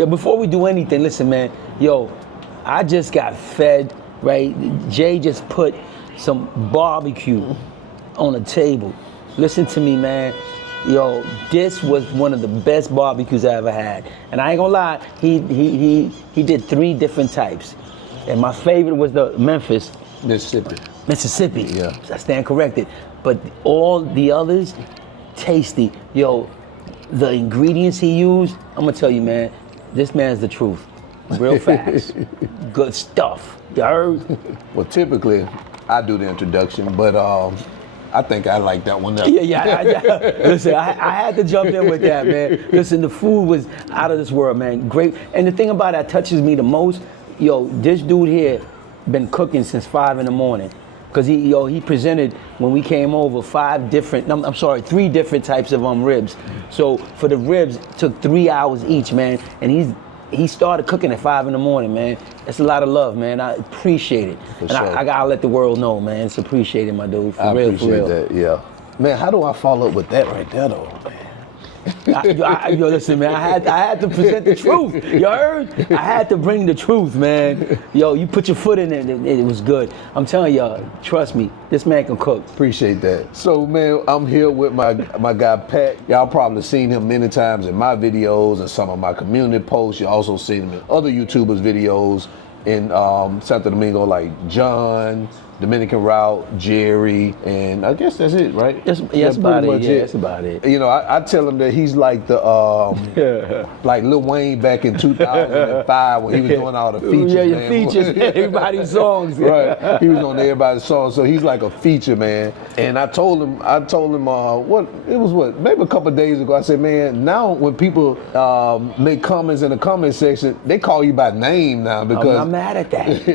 Yeah, before we do anything, listen, man. Yo, I just got fed, right? Jay just put some barbecue on the table. Listen to me, man. Yo, this was one of the best barbecues I ever had. And I ain't gonna lie, he did 3 different types. And my favorite was the Memphis. Mississippi. Yeah. I stand corrected. But all the others, tasty. Yo, the ingredients he used, I'm gonna tell you, man, this man's the truth. Real fast. Good stuff. You heard? Well, typically, I do the introduction, but I think I like that one. Yeah. Listen, I had to jump in with that, man. Listen, the food was out of this world, man. Great. And the thing about that touches me the most, yo, this dude here been cooking since 5 in the morning. Cause he presented when we came over 3 different types of ribs. So for the ribs, it took 3 hours each, man. And he started cooking at 5 in the morning, man. It's a lot of love, man. I appreciate it. And sure. I gotta let the world know, man. It's appreciated, my dude. For real. I appreciate that, yeah. Man, how do I follow up with that right there, though, man? Yo, listen, man, I had to present the truth. You heard? I had to bring the truth, man. Yo, you put your foot in it, it was good. I'm telling y'all, trust me, this man can cook. Appreciate that. So, man, I'm here with my guy, Pat. Y'all probably seen him many times in my videos and some of my community posts. You also seen him in other YouTubers' videos in Santo Domingo, like John, Dominican route, Jerry, and I guess that's it, right? That's about it. Yeah, that's about it. You know, I tell him that he's like the like Lil Wayne back in 2005 when he was doing all the features. Yeah, your man. features, everybody's songs. Right, he was on everybody's songs, so he's like a feature, man. And I told him, maybe a couple of days ago. I said, man, now when people make comments in the comment section, they call you by name now because I'm not mad at that.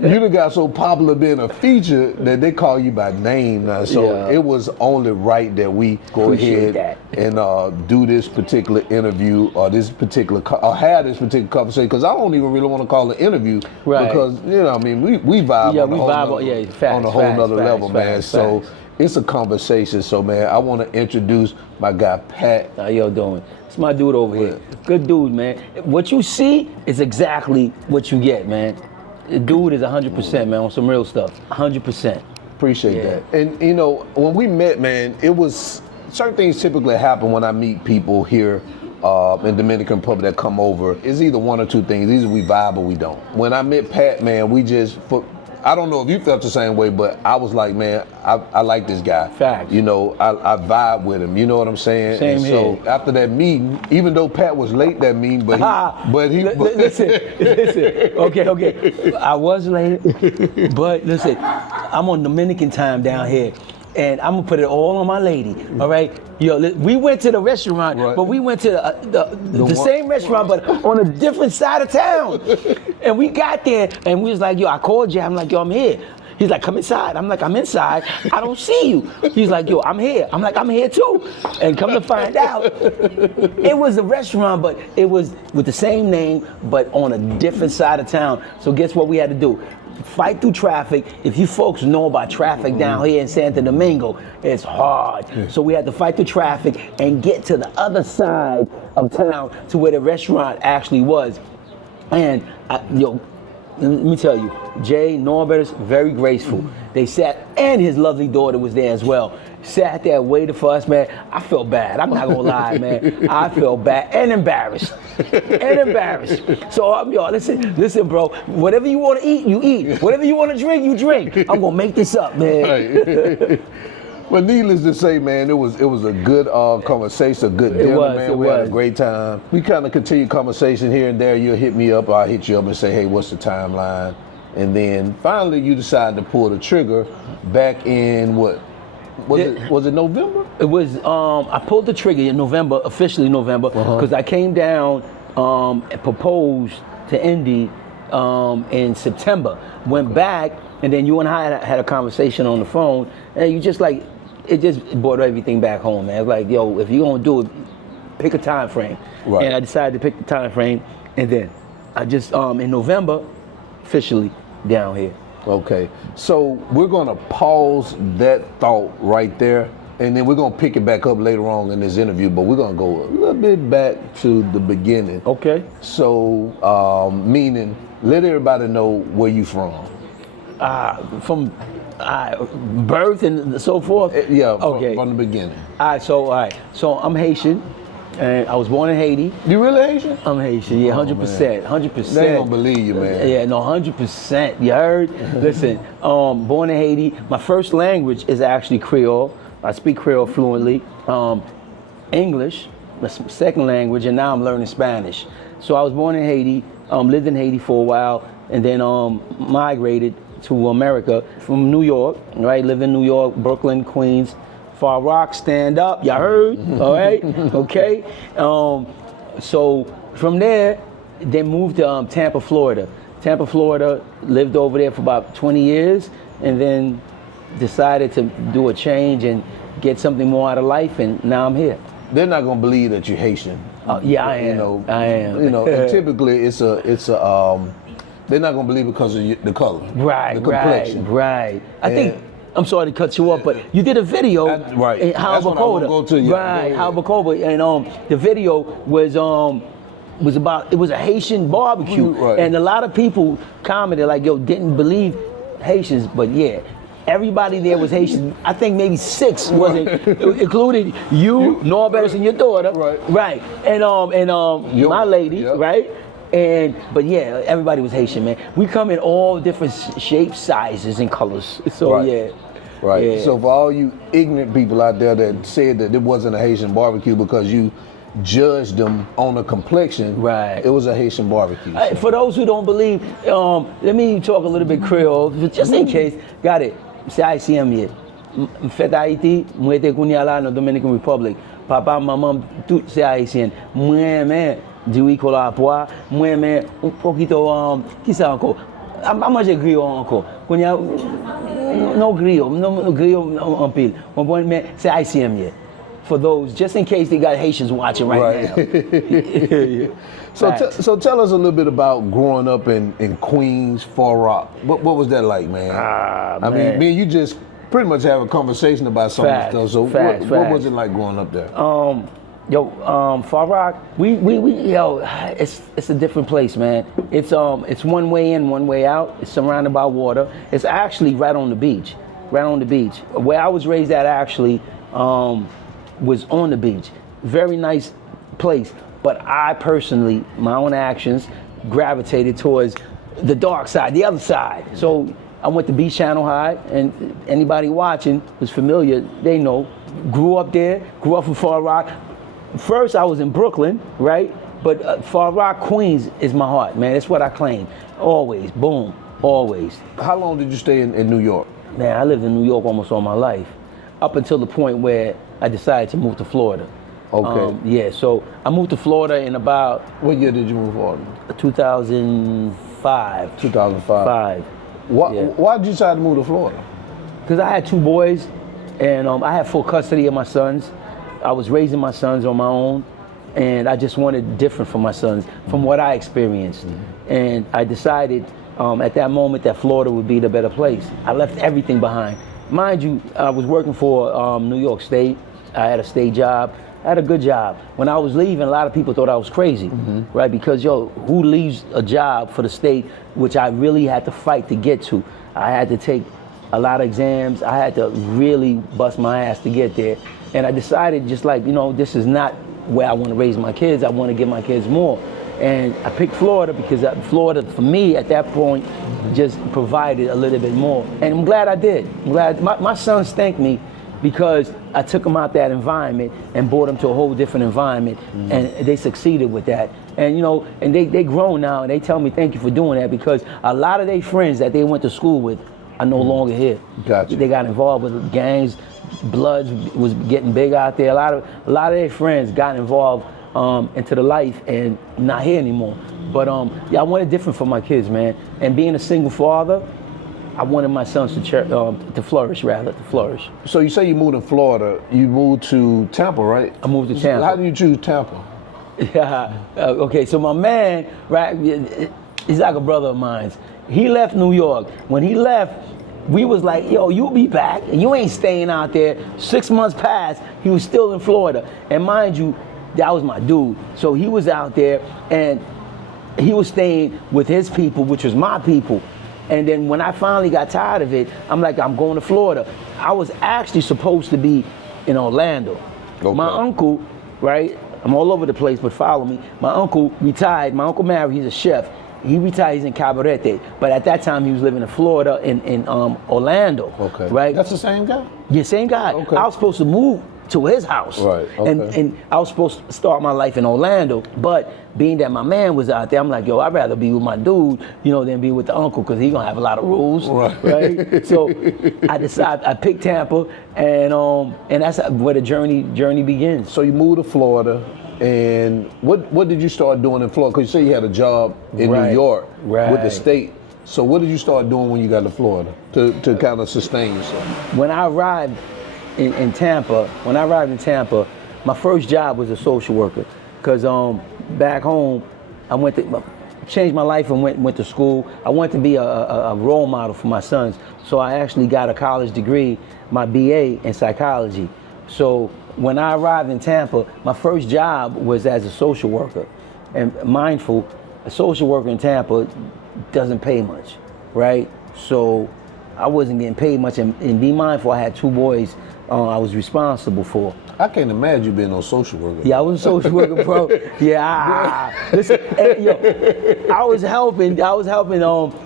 you done got so popular being a feature that they call you by name now. So it was only right that we go ahead and do this particular interview or have this particular conversation, because I don't even really want to call it an interview, because you know, I mean, we vibe on a whole nother level, man. So it's a conversation. So, man, I want to introduce my guy, Pat. How y'all doing? It's my dude over here. Good dude, man. What you see is exactly what you get, man. The dude is 100%, man, on some real stuff. 100%. Appreciate that. And, you know, when we met, man, it was certain things typically happen when I meet people here in Dominican Republic that come over. It's either one or two things. Either we vibe or we don't. When I met Pat, man, I don't know if you felt the same way, but I was like, man, I like this guy. Facts. You know, I vibe with him. You know what I'm saying? Same and here. So after that meeting, even though Pat was late that meeting, listen. Okay. I was late, but listen, I'm on Dominican time down here. And I'm gonna put it all on my lady, all right? Yo, we went to the restaurant, but we went to the same restaurant, but on a different side of town. And we got there, and we was like, yo, I called you. I'm like, yo, I'm here. He's like, come inside. I'm like, I'm inside. I don't see you. He's like, yo, I'm here. I'm like, I'm here too. And come to find out, it was a restaurant, but it was with the same name, but on a different side of town. So guess what we had to do? Fight through traffic. If you folks know about traffic down here in Santo Domingo, it's hard. So we had to fight through traffic and get to the other side of town to where the restaurant actually was. And let me tell you, Jay, Norbert's very graceful. They sat, and his lovely daughter was there as well. Sat there, waited for us, man. I felt bad. I'm not gonna lie, man. I felt bad and embarrassed. So yo, listen, bro. Whatever you want to eat, you eat. Whatever you want to drink, you drink. I'm gonna make this up, man. Right. Well, needless to say, man, it was a good conversation, a good dinner, man. We had a great time. We kind of continued conversation here and there. You'll hit me up, or I'll hit you up and say, hey, what's the timeline? And then finally, you decided to pull the trigger back in what? Was it November? It was, I pulled the trigger in November, officially November, because I came down and proposed to Indy in September. Went back, and then you and I had a conversation on the phone, and you just like, it just brought everything back home, man. It's like, yo, if you're gonna do it, pick a time frame. Right. And I decided to pick the time frame, and then I just, in November, officially down here. Okay, so we're gonna pause that thought right there, and then we're gonna pick it back up later on in this interview, but we're gonna go a little bit back to the beginning. Okay. So, meaning, let everybody know where you from. From birth and so forth? Yeah, okay. from the beginning. All right. So I'm Haitian, and I was born in Haiti. You really Haitian? I'm Haitian, yeah, 100%. 100%. They ain't gonna believe you, man. Yeah, no, 100%. You heard? Listen, born in Haiti. My first language is actually Creole. I speak Creole fluently. English, my second language, and now I'm learning Spanish. So I was born in Haiti, lived in Haiti for a while, and then migrated to America from New York, right? Live in New York, Brooklyn, Queens, Far Rock, stand up, you heard? All right, okay. So from there, then moved to Tampa, Florida. Tampa, Florida, lived over there for about 20 years, and then decided to do a change and get something more out of life, and now I'm here. They're not gonna believe that you're Haitian. Yeah, I am. You know, I am. You know, and typically it's a they're not gonna believe because of the color, right, the complexion, right. I think. I'm sorry to cut you off, but you did a video right. in That's what I wanna go to, yeah. Right, Halbacoba, and the video was about, it was a Haitian barbecue, right. And a lot of people commented like, yo, didn't believe Haitians, but yeah. Everybody there was Haitian. I think maybe 6 wasn't, including you, Norbert, and your daughter. Right. And my lady, right? But yeah, everybody was Haitian, man. We come in all different shapes, sizes, and colors. So yeah. Right. Yeah. So for all you ignorant people out there that said that it wasn't a Haitian barbecue because you judged them on a complexion, right? It was a Haitian barbecue. For those who don't believe, let me talk a little bit Creole, just in case. Got it. C'est haïtien mieux. Fait Haïti, moi été connu là dans Dominican Republic. Papa, maman, tout c'est haïtien. Moi mais du riz cola à pois, moi mais un poquito qui ça encore. À manger griot encore. Qu'on y a no griot en pile. Mais c'est haïtien mieux. For those, just in case they got Haitians watching right now. So tell us a little bit about growing up in Queens, Far Rock. What was that like, man? I mean, me and you just pretty much have a conversation about some of the stuff. So what was it like growing up there? Far Rock, it's a different place, man. It's one way in, one way out. It's surrounded by water. It's actually right on the beach. Where I was raised at actually was on the beach. Very nice place. But I personally, my own actions, gravitated towards the dark side, the other side. So I went to Beach Channel High, and anybody watching who's familiar, they know. Grew up there, grew up in Far Rock. First I was in Brooklyn, right? But Far Rock, Queens is my heart, man. That's what I claim. Always, boom, always. How long did you stay in New York? Man, I lived in New York almost all my life, up until the point where I decided to move to Florida. Okay. So I moved to Florida in about... What year did you move to Florida? 2005. 2005. Why did you decide to move to Florida? Because I had 2 boys, and I had full custody of my sons. I was raising my sons on my own, and I just wanted different for my sons from what I experienced. And I decided at that moment that Florida would be the better place. I left everything behind. Mind you, I was working for New York State. I had a state job. I had a good job. When I was leaving, a lot of people thought I was crazy, right? Because, who leaves a job for the state, which I really had to fight to get to? I had to take a lot of exams. I had to really bust my ass to get there. And I decided just like, this is not where I want to raise my kids. I want to give my kids more. And I picked Florida because Florida, for me, at that point, just provided a little bit more. And I'm glad I did. I'm glad. My sons thank me because I took them out that environment and brought them to a whole different environment, and they succeeded with that. And and they grown now, and they tell me thank you for doing that, because a lot of their friends that they went to school with are no longer here. Gotcha. They got involved with gangs, Bloods was getting big out there. A lot of their friends got involved into the life and not here anymore. But I wanted different for my kids, man. And being a single father, I wanted my sons to flourish. So you say you moved to Florida. You moved to Tampa, right? I moved to Tampa. How did you choose Tampa? Yeah. Okay. So my man, right? He's like a brother of mine. He left New York. When he left, we was like, yo, you'll be back. You ain't staying out there. 6 months passed, he was still in Florida. And mind you, that was my dude. So he was out there and he was staying with his people, which was my people. And then when I finally got tired of it, I'm like, I'm going to Florida. I was actually supposed to be in Orlando. Okay. My uncle, right? I'm all over the place, but follow me. My uncle retired. My uncle married, he's a chef. He retired, he's in Cabarete. But at that time, he was living in Florida, in Orlando. Okay. Right? That's the same guy? Yeah, same guy. Okay. I was supposed to move to his house. Right. Okay. And I was supposed to start my life in Orlando. But being that my man was out there, I'm like, yo, I'd rather be with my dude, than be with the uncle, because he's gonna have a lot of rules. Right? So I decided, I picked Tampa, and that's where the journey begins. So you moved to Florida. And what did you start doing in Florida? Because you say you had a job in New York with the state. So what did you start doing when you got to Florida to kind of sustain yourself? When I arrived in Tampa, my first job was a social worker. Because back home, I changed my life and went to school. I wanted to be a role model for my sons. So I actually got a college degree, my BA in psychology. So when I arrived in Tampa, my first job was as a social worker. And mindful, a social worker in Tampa doesn't pay much, right? So I wasn't getting paid much. And be mindful, I had 2 boys I was responsible for. I can't imagine you being no social worker. Yeah, I was a social worker, bro. Yeah, listen, I was helping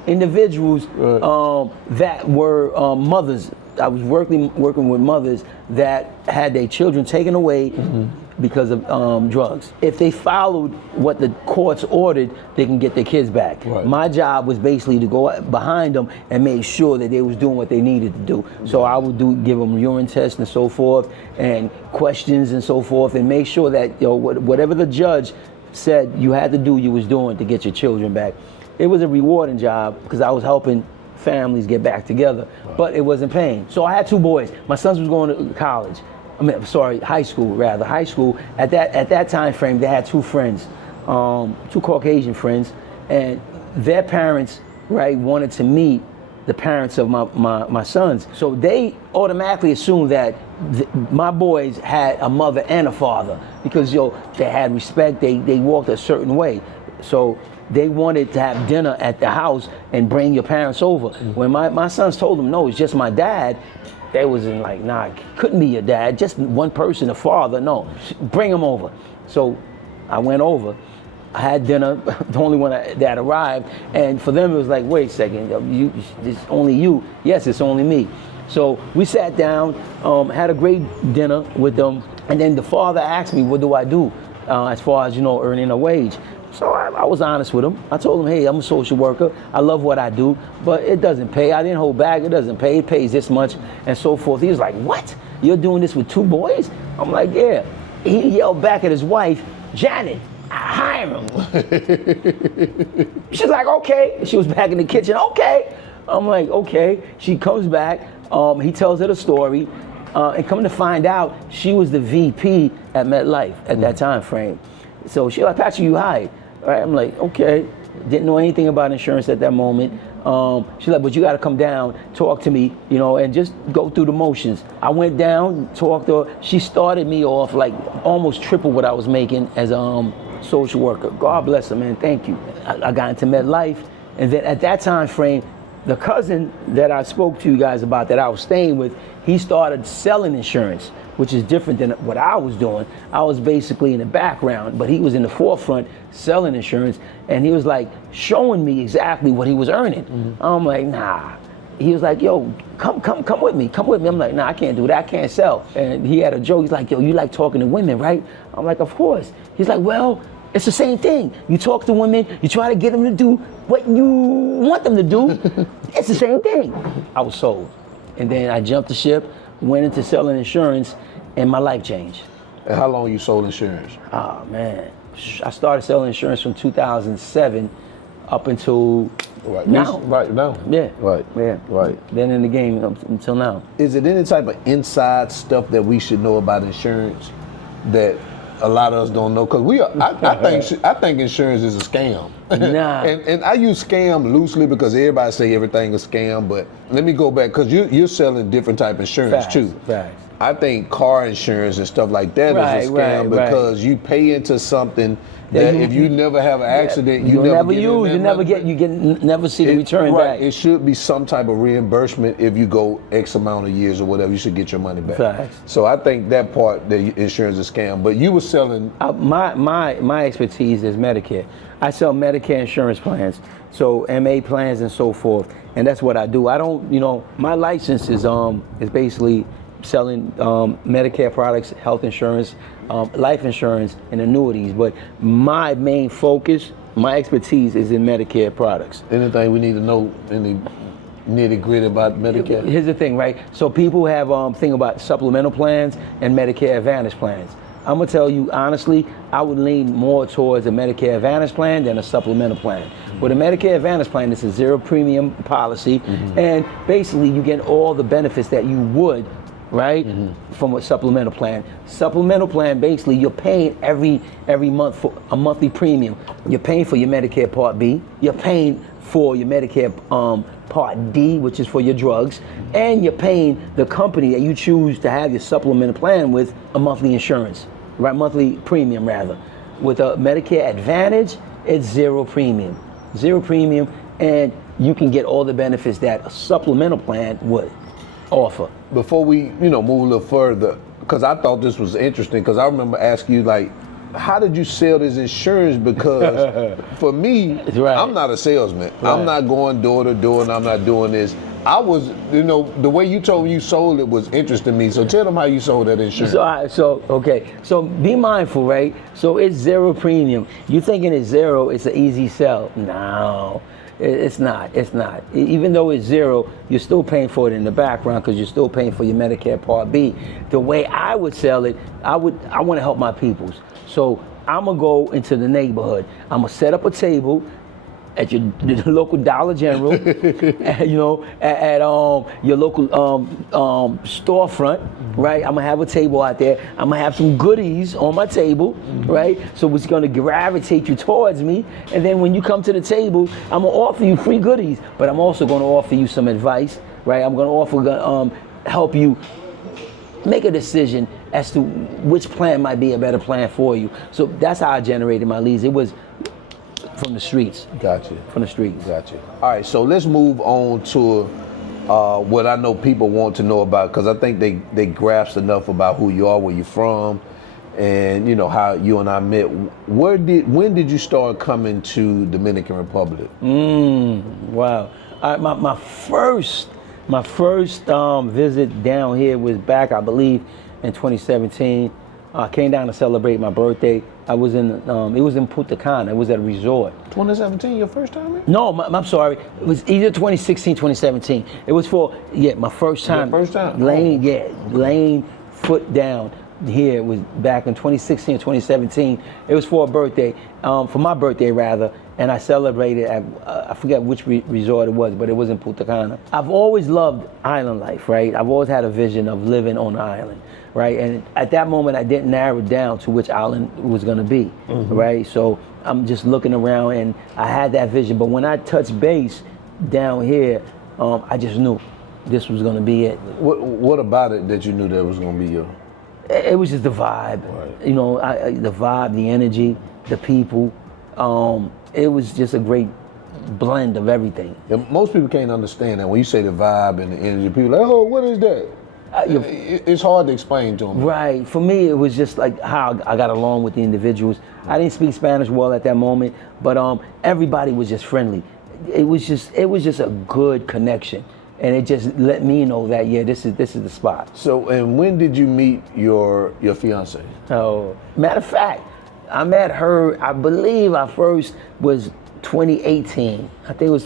individuals that were mothers. I was working with mothers that had their children taken away because of drugs. If they followed what the courts ordered, they can get their kids back. Right. My job was basically to go behind them and make sure that they was doing what they needed to do. So I would give them urine tests and so forth, and questions and so forth, and make sure that whatever the judge said you had to do, you was doing to get your children back. It was a rewarding job because I was helping families get back together, but it wasn't paying. So I had 2 boys. My sons was going to college. High school rather. High school. At that time frame, they had 2 friends, 2 Caucasian friends, and their parents, wanted to meet the parents of my sons. So they automatically assumed that my boys had a mother and a father because they had respect. They walked a certain way. So they wanted to have dinner at the house and bring your parents over. When my sons told them, no, it's just my dad, they was in like, nah, it couldn't be your dad, just one person, a father, no, bring him over. So I went over, I had dinner, the only one that arrived, and for them it was like, wait a second, it's only you? Yes, it's only me. So we sat down, had a great dinner with them, and then the father asked me, what do I do as far as, earning a wage? So I was honest with him. I told him, hey, I'm a social worker. I love what I do, but it doesn't pay. I didn't hold back. It doesn't pay. It pays this much and so forth. He was like, what? You're doing this with 2 boys? I'm like, yeah. He yelled back at his wife, Janet, hire him. She's like, okay. She was back in the kitchen, okay. I'm like, okay. She comes back. He tells her the story. And come to find out, she was the VP at MetLife at that time frame. So she's like, Patrick, you hired. Right? I'm like, okay. Didn't know anything about insurance at that moment. She's like, but you got to come down, talk to me, and just go through the motions. I went down, talked to her. She started me off like almost triple what I was making as a social worker. God bless her, man. Thank you. I got into MetLife. And then at that time frame, the cousin that I spoke to you guys about that I was staying with, he started selling insurance, which is different than what I was doing. I was basically in the background, but he was in the forefront selling insurance, and he was like showing me exactly what he was earning. I'm like, nah. He was like, yo, come with me. I'm like, nah, I can't do that. I can't sell. And he had a joke. He's like, yo, you like talking to women, right? I'm like, of course. He's like, well, it's the same thing. You talk to women, you try to get them to do what you want them to do. It's the same thing. I was sold. And then I jumped the ship, went into selling insurance, and my life changed. And how long you sold insurance? Oh, man. I started selling insurance from 2007 up until now. Right now? Yeah. Right. Yeah. Right. Been in the game until now. Is it any type of inside stuff that we should know about insurance that a lot of us don't know because I think insurance is a scam. Nah. and I use scam loosely because everybody say everything is scam, but let me go back because you're selling different type of insurance too. Facts. I think car insurance and stuff like that is a scam because you pay into something that if you never have an accident, you never use. Never see the return back. It should be some type of reimbursement if you go X amount of years or whatever. You should get your money back. Facts. So I think that part, the insurance is a scam. But you were selling. My expertise is Medicare. I sell Medicare insurance plans, so MA plans and so forth, and that's what I do. I don't, my license is basically selling Medicare products, health insurance, life insurance, and annuities. But my main focus, my expertise is in Medicare products. Anything we need to know, any nitty gritty about Medicare? Here's the thing, right? So people have thing about supplemental plans and Medicare Advantage plans. I'm gonna tell you honestly, I would lean more towards a Medicare Advantage plan than a supplemental plan. With a Medicare Advantage plan, it's a zero premium policy, and basically you get all the benefits that you would, right, from a supplemental plan. Supplemental plan, basically you're paying every month for a monthly premium. You're paying for your Medicare Part B, you're paying for your Medicare Part D, which is for your drugs, and you're paying the company that you choose to have your supplemental plan with a monthly insurance, right? Monthly premium rather. With a Medicare Advantage, it's zero premium, and you can get all the benefits that a supplemental plan would offer. Before we, move a little further, because I thought this was interesting, because I remember asking you, like, how did you sell this insurance? Because for me, I'm not a salesman. Right. I'm not going door to door and I'm not doing this. I was, the way you told me you sold it was interesting to me. So tell them how you sold that insurance. So be mindful, right? So it's zero premium. You thinking it's zero, it's an easy sell. No. It's not. Even though it's zero, you're still paying for it in the background because you're still paying for your Medicare Part B. The way I would sell it, I want to help my peoples. So I'm gonna go into the neighborhood. I'm gonna set up a table at your local Dollar General, at your local storefront, right? I'm gonna have a table out there. I'm gonna have some goodies on my table, right? So it's gonna gravitate you towards me. And then when you come to the table, I'm gonna offer you free goodies, but I'm also gonna offer you some advice, right? I'm gonna help you make a decision as to which plan might be a better plan for you. So that's how I generated my leads. It was from the streets. Gotcha. From the streets. Gotcha. All right, so let's move on to what I know people want to know about, because I think they grasp enough about who you are, where you're from, and how you and I met. When did you start coming to Dominican Republic? Wow. All right, my first visit down here was back, I believe, in 2017. I came down to celebrate my birthday. I was in, it was in Punta Cana. It was at a resort. 2017, your first time in? No, I'm sorry. It was either 2016, 2017. It was for, my first time. Your first time? Laying foot down here. It was back in 2016 or 2017. It was for a birthday, for my birthday rather, and I celebrated at, I forget which resort it was, but it was in Punta Cana. I've always loved island life, right? I've always had a vision of living on an island, right? And at that moment, I didn't narrow it down to which island it was gonna be, right? So I'm just looking around and I had that vision, but when I touched base down here, I just knew this was gonna be it. What about it that you knew that was gonna be your? It was just the vibe, right. The vibe, the energy, the people. It was just a great blend of everything. Yeah, most people can't understand that. When you say the vibe and the energy, people are like, oh, what is that? It's hard to explain to them. Right. For me, it was just like how I got along with the individuals. I didn't speak Spanish well at that moment, but everybody was just friendly. It was just a good connection. And it just let me know that, this is the spot. So, and when did you meet your fiance? Oh, matter of fact, I met her, I believe I first was 2018. I think it was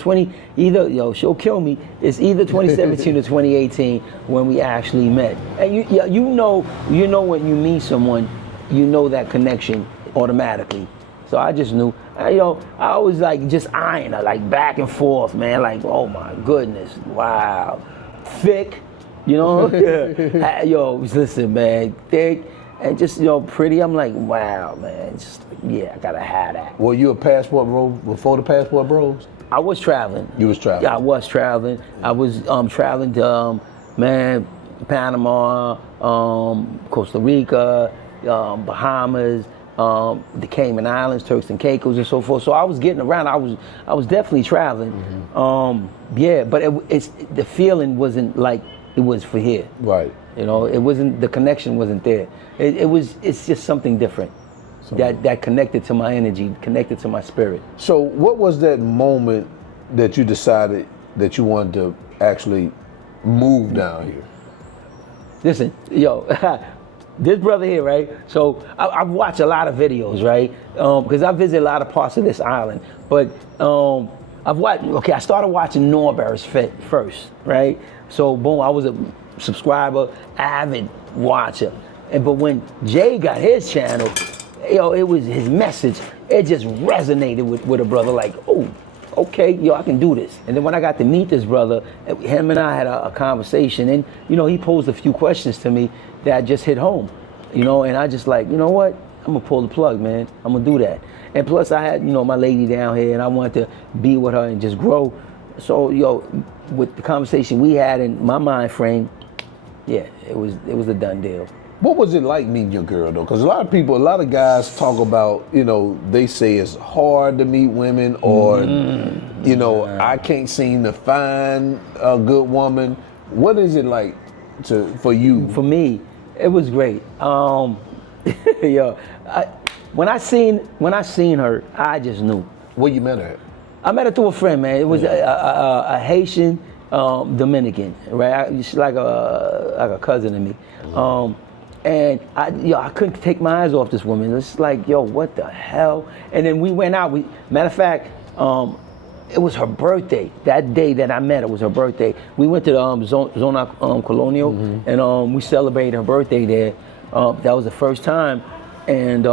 she'll kill me. It's either 2017 or 2018 when we actually met. And you know when you meet someone, you know that connection automatically. So I just knew, I was like just eyeing her, like back and forth, man, like, oh my goodness, wow. Thick, listen, man, thick. and just pretty. I'm like, wow, man. Just I gotta have that. Were you a passport bro before the passport bros? I was traveling. You was traveling. Yeah, I was traveling. I was traveling to Panama, Costa Rica, Bahamas, the Cayman Islands, Turks and Caicos, and so forth. So I was getting around. I was definitely traveling. But the feeling wasn't like it was for here. Right. It wasn't, the connection wasn't there. It's just something different. That connected to my energy, connected to my spirit. So what was that moment that you decided that you wanted to actually move down here? Listen, this brother here, right? So I've watched a lot of videos, right? Because I visit a lot of parts of this island. But I started watching Norber's first, right? So boom, I was a subscriber, avid watcher. But when Jay got his channel, it was his message. It just resonated with a brother like, oh, okay, I can do this. And then when I got to meet this brother, him and I had a conversation, and he posed a few questions to me that just hit home, and I just like, you know what? I'm gonna pull the plug, man. I'm gonna do that. And plus I had, my lady down here, and I wanted to be with her and just grow. So, with the conversation we had in my mind frame, it was a done deal. What was it like meeting your girl though? Because a lot of guys talk about, they say it's hard to meet women, or, I can't seem to find a good woman. What is it like for you? For me, it was great. When I seen her, I just knew. Where you met her at? I met her through a friend, man. It was a Haitian Dominican, right? She's like a cousin to me. And I couldn't take my eyes off this woman. It's like, what the hell? And then we went out. Matter of fact, it was her birthday. That day that I met her was her birthday. We went to the Zona Colonial, and we celebrated her birthday there. That was the first time, and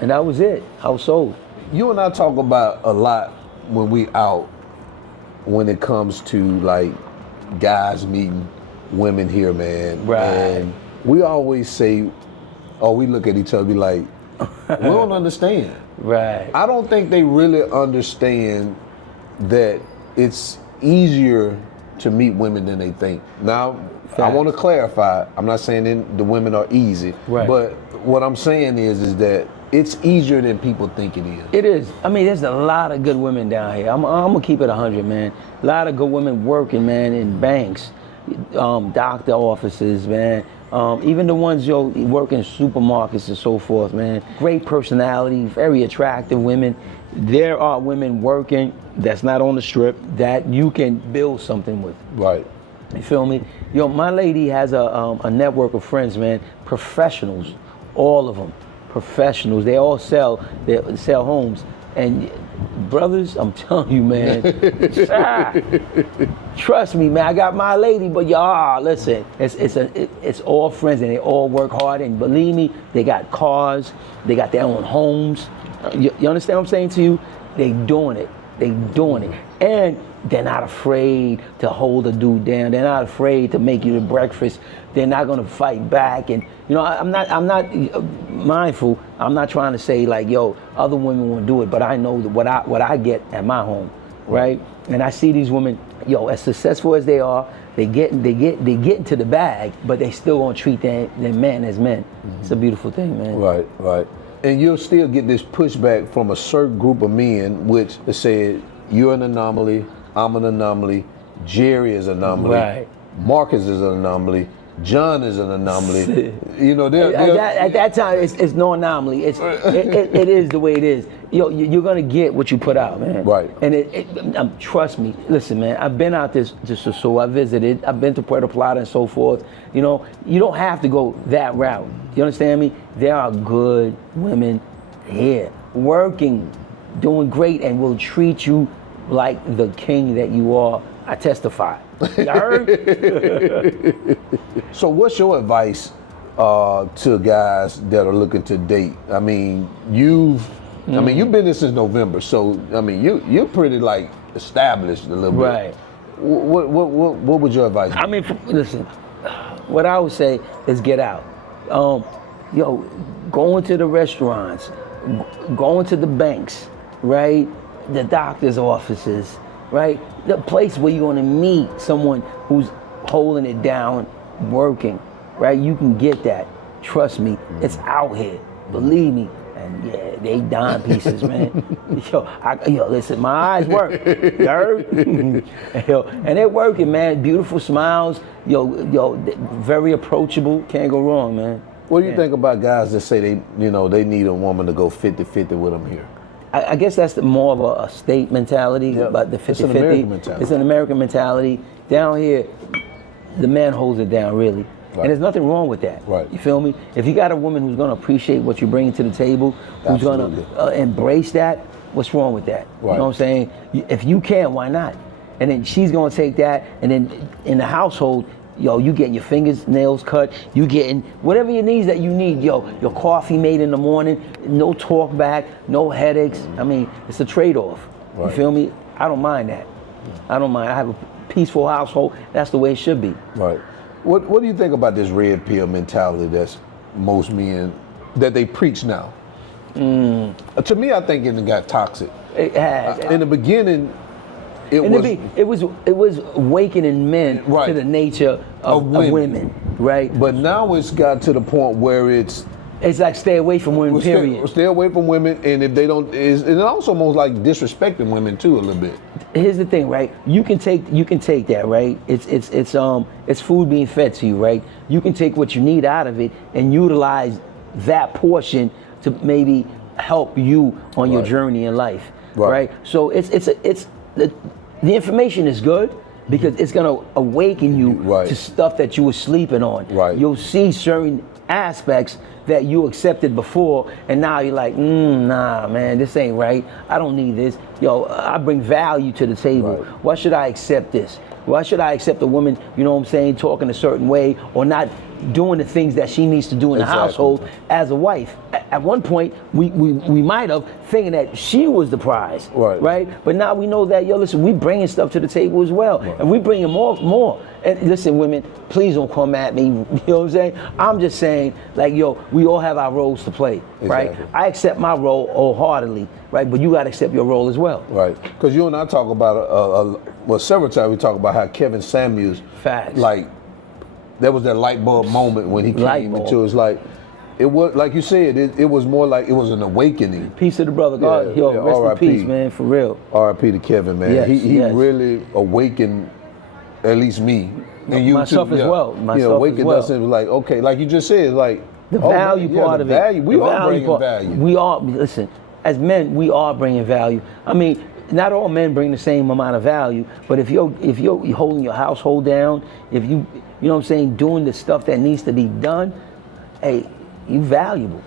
that was it. I was sold. You and I talk about a lot when we out, when it comes to like guys meeting women here, man. Right. And we always say, or we look at each other, be like, we don't understand. Right. I don't think they really understand that it's easier to meet women than they think. Now, Facts. I want to clarify. I'm not saying that the women are easy, right. But what I'm saying is that it's easier than people think it is. It is. I mean, there's a lot of good women down here. I'm gonna keep it 100, man. A lot of good women working, man, in banks, doctor offices, man. Even the ones work in supermarkets and so forth, man. Great personality, very attractive women. There are women working that's not on the strip that you can build something with. Right. You feel me? My lady has a network of friends, man. Professionals, all of them. Professionals. They all sell homes. And brothers, I'm telling you, man. Trust me, man. I got my lady, but listen, it's all friends, and they all work hard. And believe me, they got cars, they got their own homes. You understand what I'm saying to you? They doing it. And they're not afraid to hold a dude down. They're not afraid to make you the breakfast. They're not gonna fight back. And I'm not mindful. I'm not trying to say like, other women won't do it, but I know that what I get at my home, right? And I see these women, as successful as they are, they get into the bag, but they still gonna treat their men as men. Mm-hmm. It's a beautiful thing, man. Right. And you'll still get this pushback from a certain group of men, which they say, you're an anomaly, I'm an anomaly, Jerry is an anomaly, right. Marcus is an anomaly, John is an anomaly. At that time, it's no anomaly. It is the way it is. You're gonna get what you put out, man. Right. And trust me. Listen, man. I've been out this so I visited. I've been to Puerto Plata and so forth. You don't have to go that route. You understand me? There are good women here working, doing great, and will treat you like the king that you are. I testify. You heard? So what's your advice to guys that are looking to date? I mean, you've been there since November, so I mean, you're pretty like established a little bit. Right. What would your advice be? I mean, listen, what I would say is get out. yo, going to the restaurants, going to the banks, right? The doctor's offices, right? The place where you're gonna meet someone who's holding it down, working, right? You can get that. Trust me, it's out here. Believe me. And yeah, they dime pieces, man. Yo, listen, my eyes work. You heard? Yo, and they're working, man. Beautiful smiles. Yo, very approachable. Can't go wrong, man. What do you think about guys that say they need a woman to go 50-50 with them here? I guess that's more of a state mentality, Yep. about the 50-50. It's an American mentality. It's an American mentality. Down here, the man holds it down, really. Right. And there's nothing wrong with that. Right. You feel me? If you got a woman who's going to appreciate what you're bringing to the table, who's going to embrace that, what's wrong with that? Right. You know what I'm saying? If you can, why not? And then she's going to take that, and then in the household, yo, you getting your fingernails cut, you getting whatever your needs that you need, yo, your coffee made in the morning, no talk back, no headaches. I mean, it's a trade-off. Right. You feel me? I don't mind that. I don't mind. I have a peaceful household. That's the way it should be. Right. What do you think about this red pill mentality that's most men, that they preach now? To me, I think it got toxic. It has. In the beginning, it was awakening men Right. to the nature of women, right? But now it's got to the point where it's like stay away from women, period. Stay away from women, and if they don't, it's also almost like disrespecting women too a little bit. Here's the thing, right? You can take that, right? It's food being fed to you, right? You can take what you need out of it and utilize that portion to maybe help you on your journey in life, right? So the information is good because it's gonna awaken you to stuff that you were sleeping on. Right. You'll see certain aspects that you accepted before, and now you're like, nah, man, this ain't right. I don't need this. Yo, I bring value to the table. Right. Why should I accept this? Why should I accept a woman, you know what I'm saying, talking a certain way or not doing the things that she needs to do in the household as a wife? At one point, we might have thinking that she was the prize, right? But now we know that, yo, listen, we bringing stuff to the table as well, and we bringing more. And listen, women, please don't come at me. You know what I'm saying? I'm just saying, like, yo, we all have our roles to play, right? I accept my role wholeheartedly, right? But you got to accept your role as well, right? Because you and I talk about several times we talk about how Kevin Samuels, like, there was that light bulb moment when he came into it's like. It was, like you said, it was more like it was an awakening. Peace to the brother. God, rest in peace, man, for real. R.I.P. to Kevin, man. Yes, he really awakened, at least me. And you myself too, as well. Myself awakened us and was like, okay, like you just said, like the value part of it. We are bringing value. We are, listen, as men, we are bringing value. I mean, not all men bring the same amount of value, but if you're holding your household down, if you know what I'm saying, doing the stuff that needs to be done, hey, you valuable.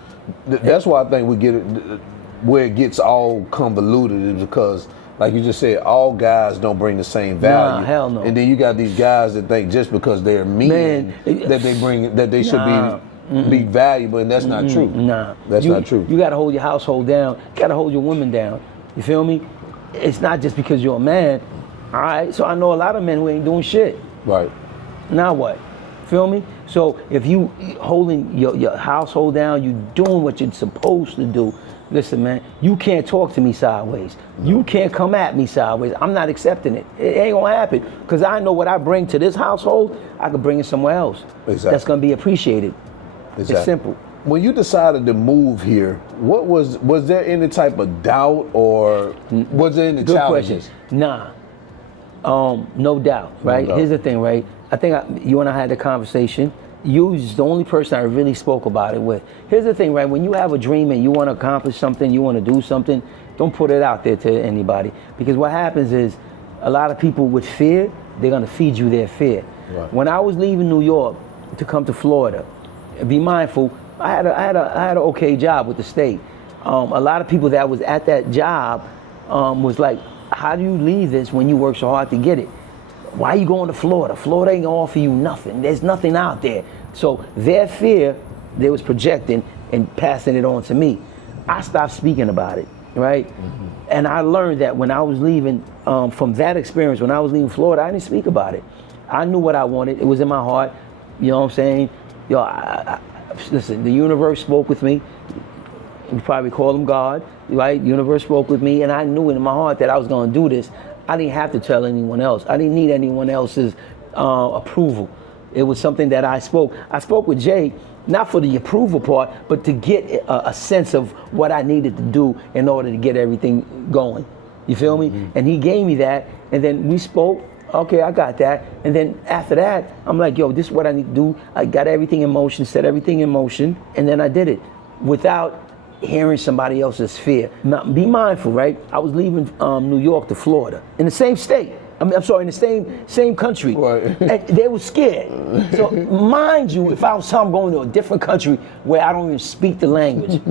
That's why I think we get it where it gets all convoluted is because, like you just said, all guys don't bring the same value. Nah, hell no. And then you got these guys that think just because they're men that they should be valuable, and that's not true. Nah, that's not true. You got to hold your household down. You got to hold your women down. You feel me? It's not just because you're a man. All right. So I know a lot of men who ain't doing shit. Right. Now what? Feel me? So if you holding your household down, you doing what you're supposed to do. Listen, man, you can't talk to me sideways. You can't come at me sideways. I'm not accepting it. It ain't gonna happen because I know what I bring to this household, I could bring it somewhere else. Exactly. That's gonna be appreciated. Exactly. It's simple. When you decided to move here, what was there any type of doubt or was there any challenges? Good question. Nah, no doubt, right? doubt. Here's the thing, right? I think you and I had the conversation. You was the only person I really spoke about it with. Here's the thing, right? When you have a dream and you want to accomplish something, you want to do something, don't put it out there to anybody. Because what happens is a lot of people with fear, they're going to feed you their fear. Right. When I was leaving New York to come to Florida, be mindful, I had an okay job with the state. A lot of people that was at that job was like, how do you leave this when you work so hard to get it? Why are you going to Florida? Florida ain't gonna offer you nothing. There's nothing out there. So their fear, they was projecting and passing it on to me. I stopped speaking about it, right? Mm-hmm. And I learned that when I was leaving, from that experience, when I was leaving Florida, I didn't speak about it. I knew what I wanted. It was in my heart. You know what I'm saying? Yo, Listen, the universe spoke with me. We probably call him God, right? The universe spoke with me, and I knew in my heart that I was going to do this. I didn't have to tell anyone else. I didn't need anyone else's approval. It was something that I spoke. I spoke with Jay, not for the approval part, but to get a sense of what I needed to do in order to get everything going. You feel me? Mm-hmm. And he gave me that, and then we spoke. Okay, I got that. And then after that, I'm like, yo, this is what I need to do. I got everything in motion, set everything in motion, and then I did it without hearing somebody else's fear. Now, be mindful, right? I was leaving New York to Florida, in the same state. I'm sorry, in the same country. Right. And they were scared. So mind you, if I was going to a different country where I don't even speak the language,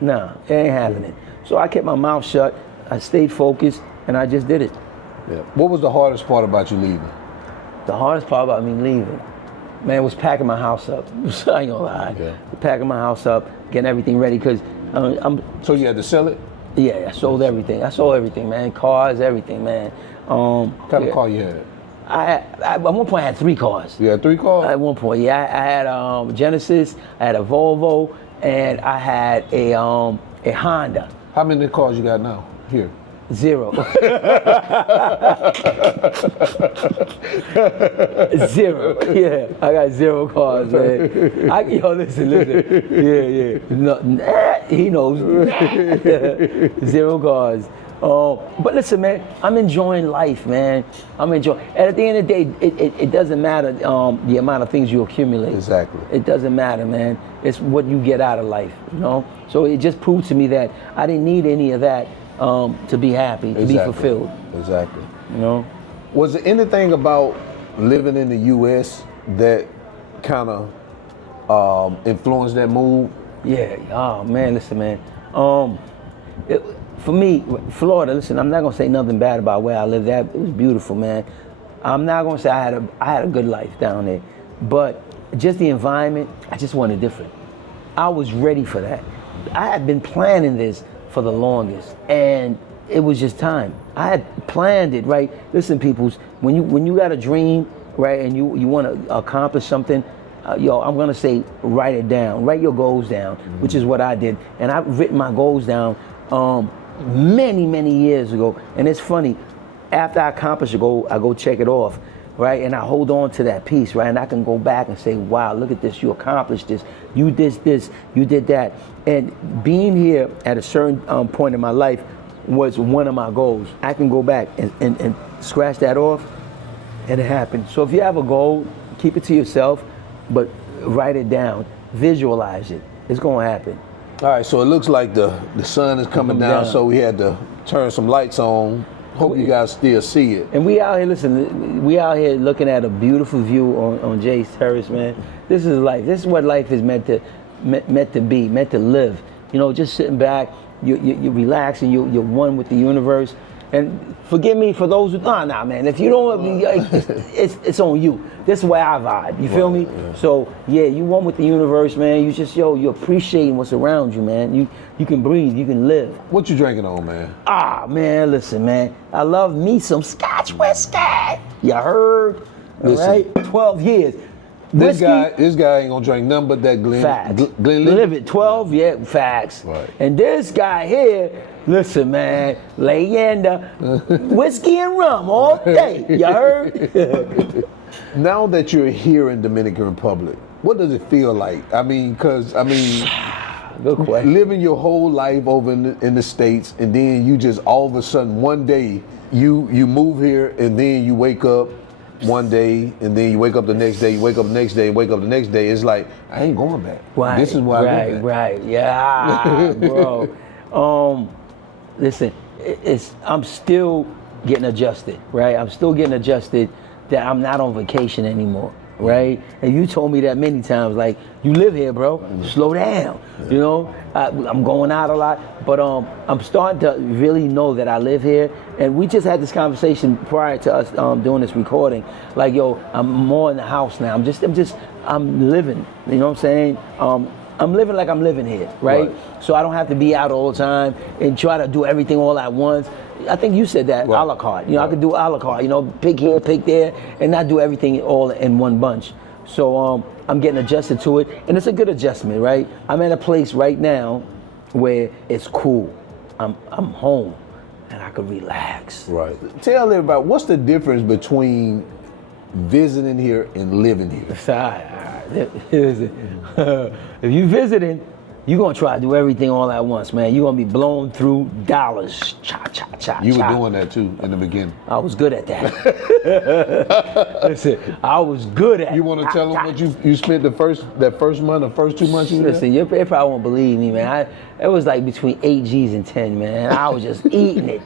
nah, it ain't happening. So I kept my mouth shut, I stayed focused, and I just did it. Yeah. What was the hardest part about you leaving? The hardest part about me leaving, man, was packing my house up. I ain't gonna lie. Yeah. Packing my house up, getting everything ready, because So you had to sell it? Yeah, I sold everything. I sold everything, man. Cars, everything, man. What kind of car you had? I at one point I had 3 cars. You had 3 cars? At one point, yeah. I had a Genesis, I had a Volvo, and I had a Honda. How many cars you got now? Here. 0. 0. Yeah, I got 0 cars, man. Yo, listen. Yeah. No, he knows. 0 cars. But listen, man, I'm enjoying life, man. And at the end of the day, it doesn't matter the amount of things you accumulate. Exactly. It doesn't matter, man. It's what you get out of life, you know? So it just proved to me that I didn't need any of that to be happy, to be fulfilled. Exactly. You know? Was there anything about living in the U.S. that kind of influenced that move? Yeah. Oh man, listen, man. For me, Florida. Listen, I'm not gonna say nothing bad about where I lived at. It was beautiful, man. I'm not gonna say I had a good life down there, but just the environment, I just wanted different. I was ready for that. I had been planning this for the longest, and it was just time. I had planned it, right? Listen, peoples, when you got a dream, right, and you want to accomplish something, I'm gonna say write it down, write your goals down, which is what I did, and I've written my goals down many years ago. And it's funny, after I accomplish a goal, I go check it off, right, and I hold on to that piece, right, and I can go back and say, wow, look at this, you accomplished this, you did this, you did that. And being here at a certain point in my life was one of my goals. I can go back and scratch that off, and it happened. So if you have a goal, keep it to yourself, but write it down, visualize it. It's gonna happen. All right, so it looks like the sun is coming down, so we had to turn some lights on. Hope you guys still see it. And we out here, listen, we out here looking at a beautiful view on Jay's Terrace, man. This is life. This is what life is meant to be, meant to live. You know, just sitting back, you're relaxing, you're one with the universe. And forgive me for those who, nah, man, if you don't, it's on you. This is where I vibe, you feel me? Yeah. So, yeah, you one with the universe, man. You just, you're appreciating what's around you, man. You can breathe, you can live. What you drinking on, man? Man, listen, man. I love me some Scotch whiskey. You heard? Listen. All right? 12 years. This guy ain't gonna drink nothing but that Glenlivet. 12, yeah, facts. Right. And this guy here, listen, man, leyenda, whiskey and rum all day. You heard? Now that you're here in Dominican Republic, what does it feel like? Good question. Living your whole life over in the States, and then you just all of a sudden one day you move here, and then you wake up one day, and then you wake up the next day, you wake up the next day, wake up the next day. It's like, I ain't going back. Right, this is why I live back. Right, yeah, bro. Listen, I'm still getting adjusted, right? I'm still getting adjusted that I'm not on vacation anymore, right? And you told me that many times, like, you live here, bro, slow down, you know? I'm going out a lot, but I'm starting to really know that I live here. And we just had this conversation prior to us doing this recording. Like, I'm more in the house now. I'm living, you know what I'm saying? I'm living like I'm living here, right? So I don't have to be out all the time and try to do everything all at once. I think you said that, a la carte. You know, I could do a la carte, pick here, pick there, and not do everything all in one bunch. So I'm getting adjusted to it, and it's a good adjustment, right? I'm at a place right now where it's cool. I'm home, and I could relax. Right. Tell everybody, what's the difference between visiting here and living here? If you visiting, you're gonna try to do everything all at once, man. You're gonna be blown through dollars. Cha, cha, cha, You cha. were doing that too in the beginning. I was good at that. Listen, I was good at it. You want to tell them what you spent that first month, the first 2 months you were Listen, you probably won't believe me, man. It was like between 8 G's and 10, man. I was just eating it,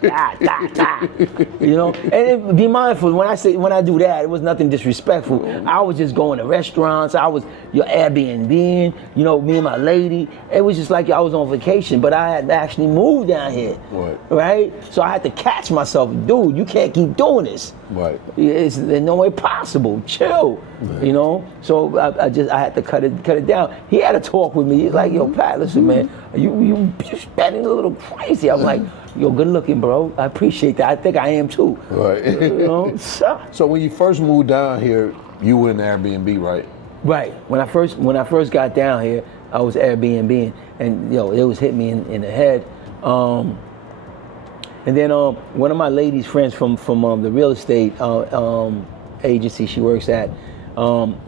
you know. And be mindful when I do that, it was nothing disrespectful. I was just going to restaurants. I was your Airbnb, you know, me and my lady. It was just like I was on vacation, but I had actually moved down here, right? So I had to catch myself, dude. You can't keep doing this. Right. There's no way possible. Chill, you know. So I had to cut it down. He had to talk with me. He's like, yo, Pat, listen, man, you spending a little crazy. I'm like, yo, good looking, bro. I appreciate that. I think I am too. Right. You know. So when you first moved down here, you were in Airbnb, right? Right. When I first got down here, I was Airbnb, and yo, it was hit me in the head. And then one of my lady's friends from the real estate agency she works at,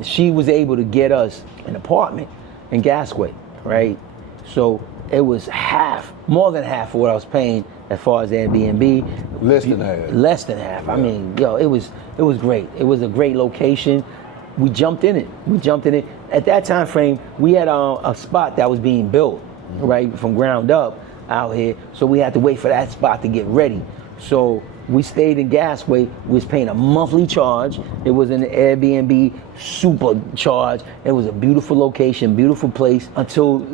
she was able to get us an apartment in Gasquet, right? So it was more than half of what I was paying as far as Airbnb. Less than half. Less than half. Yeah. I mean, yo, it was great. It was a great location. We jumped in it. At that time frame, we had a spot that was being built, right, from ground up out here. So we had to wait for that spot to get ready. So we stayed in Gasway. We was paying a monthly charge. It was an Airbnb super charge. It was a beautiful location, beautiful place until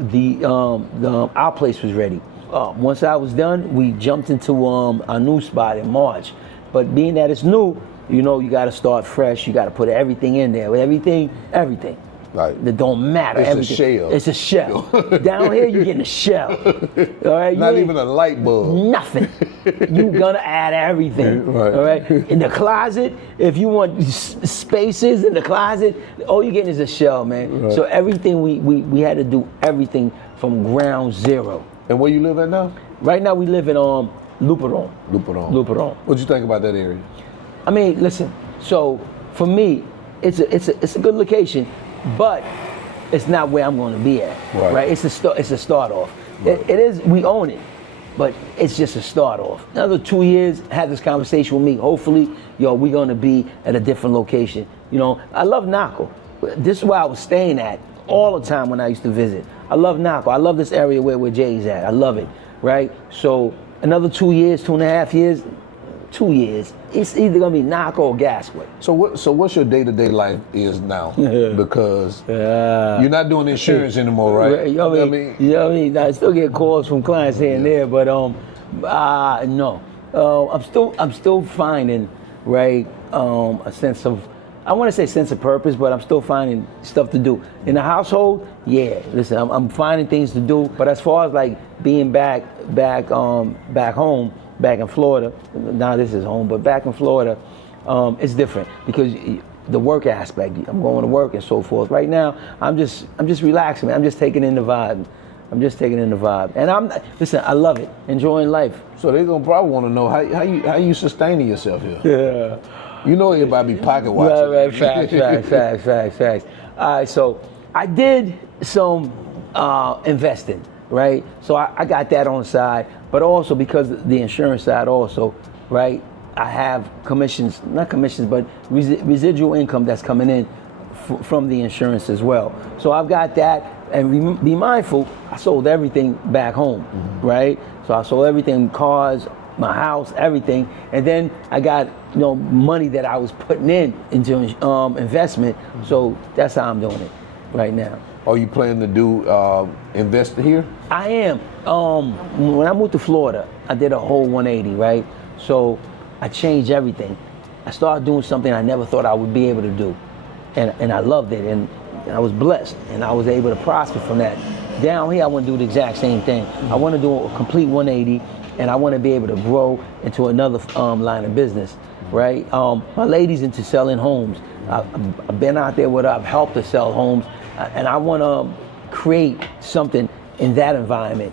our place was ready. Once I was done, we jumped into our new spot in March. But being that it's new, you know, you got to start fresh. You got to put everything in there. Everything. Right. That don't matter. It's everything. a shell. It's a shell. Down here, you're getting a shell. All right. Not even a light bulb. Nothing. You're gonna add everything. Right. All right. In the closet, if you want spaces in the closet, all you're getting is a shell, man. Right. So everything we had to do everything from ground zero. And where you live at now? Right now we live in Luperon. Luperon. What'd you think about that area? I mean, listen. So for me, it's a good location. But it's not where I'm going to be at, right? It's a start off. Right. It is. We own it, but it's just a start off. Another 2 years, have this conversation with me. Hopefully, yo, we're going to be at a different location. You know, I love Naco. This is where I was staying at all the time when I used to visit. I love Naco. I love this area where Jay's at. I love it, right? So another 2 years, 2.5 years. 2 years, it's either gonna be Naco or Gasquet. So what's your day-to-day life is now? Because you're not doing insurance anymore, right? You know what I mean? I still get calls from clients here and there, but no. I'm still finding, right, a sense of, I want to say sense of purpose, but I'm still finding stuff to do. In the household, yeah, listen, I'm finding things to do, but as far as like being back home, back in Florida, now this is home, but back in Florida, it's different because the work aspect, I'm going to work and so forth. Right now, I'm just relaxing, man. I'm just taking in the vibe. And listen, I love it, enjoying life. So they're gonna probably want to know how you sustaining yourself here. Yeah. You know everybody be pocket watching. Right, facts. All right, so I did some investing, right? So I got that on the side, but also because the insurance side also, right? I have not commissions, but residual income that's coming in from the insurance as well. So I've got that, and be mindful, I sold everything back home, right? So I sold everything, cars, my house, everything, and then I got money that I was putting into investment. So that's how I'm doing it right now. Are you planning to do invest here? I am. When I moved to Florida, I did a whole 180, right? So I changed everything. I started doing something I never thought I would be able to do, and I loved it, and I was blessed, and I was able to prosper from that. Down here, I want to do the exact same thing. I want to do a complete 180, and I want to be able to grow into another line of business. right? My lady's into selling homes. I've been out there with her. I've helped her sell homes, and I want to create something in that environment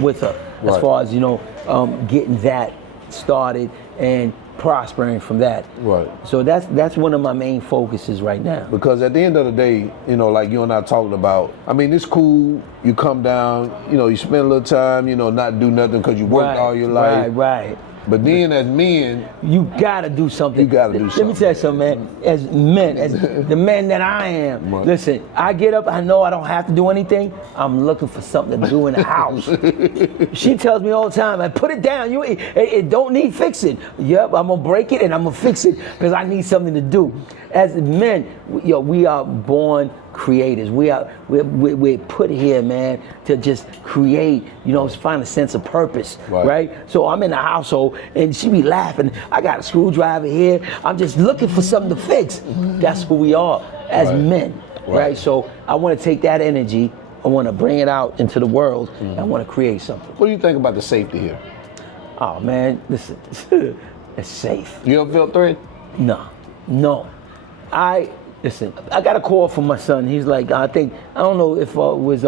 with her, as far as getting that started and prospering from that. Right. So that's one of my main focuses right now. Because at the end of the day, like you and I talked about, I mean, it's cool. You come down, you spend a little time, not do nothing because you worked all your life. Right. But then as men, you gotta do something. Let me tell you something, man. As men, as the man that I am, listen, I get up, I know I don't have to do anything. I'm looking for something to do in the house. She tells me all the time, put it down. It don't need fixing. Yep, I'm gonna break it and I'm gonna fix it because I need something to do. As men, we are born creators. We're put here, man, to just create, find a sense of purpose, right? So I'm in the household and she be laughing. I got a screwdriver here. I'm just looking for something to fix. That's who we are as men, right? So I want to take that energy, I want to bring it out into the world, and I want to create something. What do you think about the safety here? Oh, man, listen, it's safe. You don't feel threatened? No. Listen, I got a call from my son. He's like, I don't know if it was,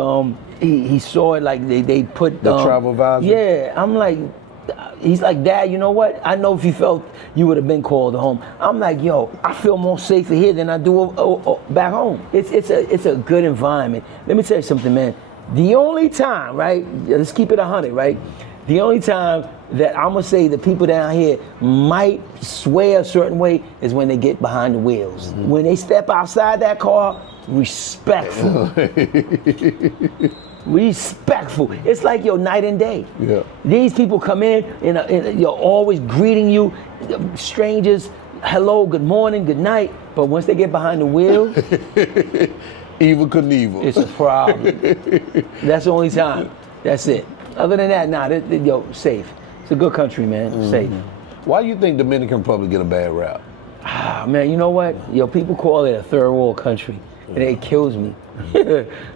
he saw it like they put the travel advisor? Yeah, I'm like, he's like, Dad, you know what? I know if you felt you would have been called home. I'm like, I feel more safer here than I do back home. It's a good environment. Let me tell you something, man. The only time, right? Let's keep it 100, right? The only time that I'm gonna say the people down here might sway a certain way is when they get behind the wheels. When they step outside that car, respectful. Respectful. It's like night and day. Yeah. These people come in and you're always greeting you, strangers, hello, good morning, good night. But once they get behind the wheel, Evel Knievel. It's a problem. That's the only time. That's it. Other than that, safe. It's a good country, man. Safe. Why do you think Dominican Republic get a bad rap? Man, you know what? People call it a third world country, and it kills me.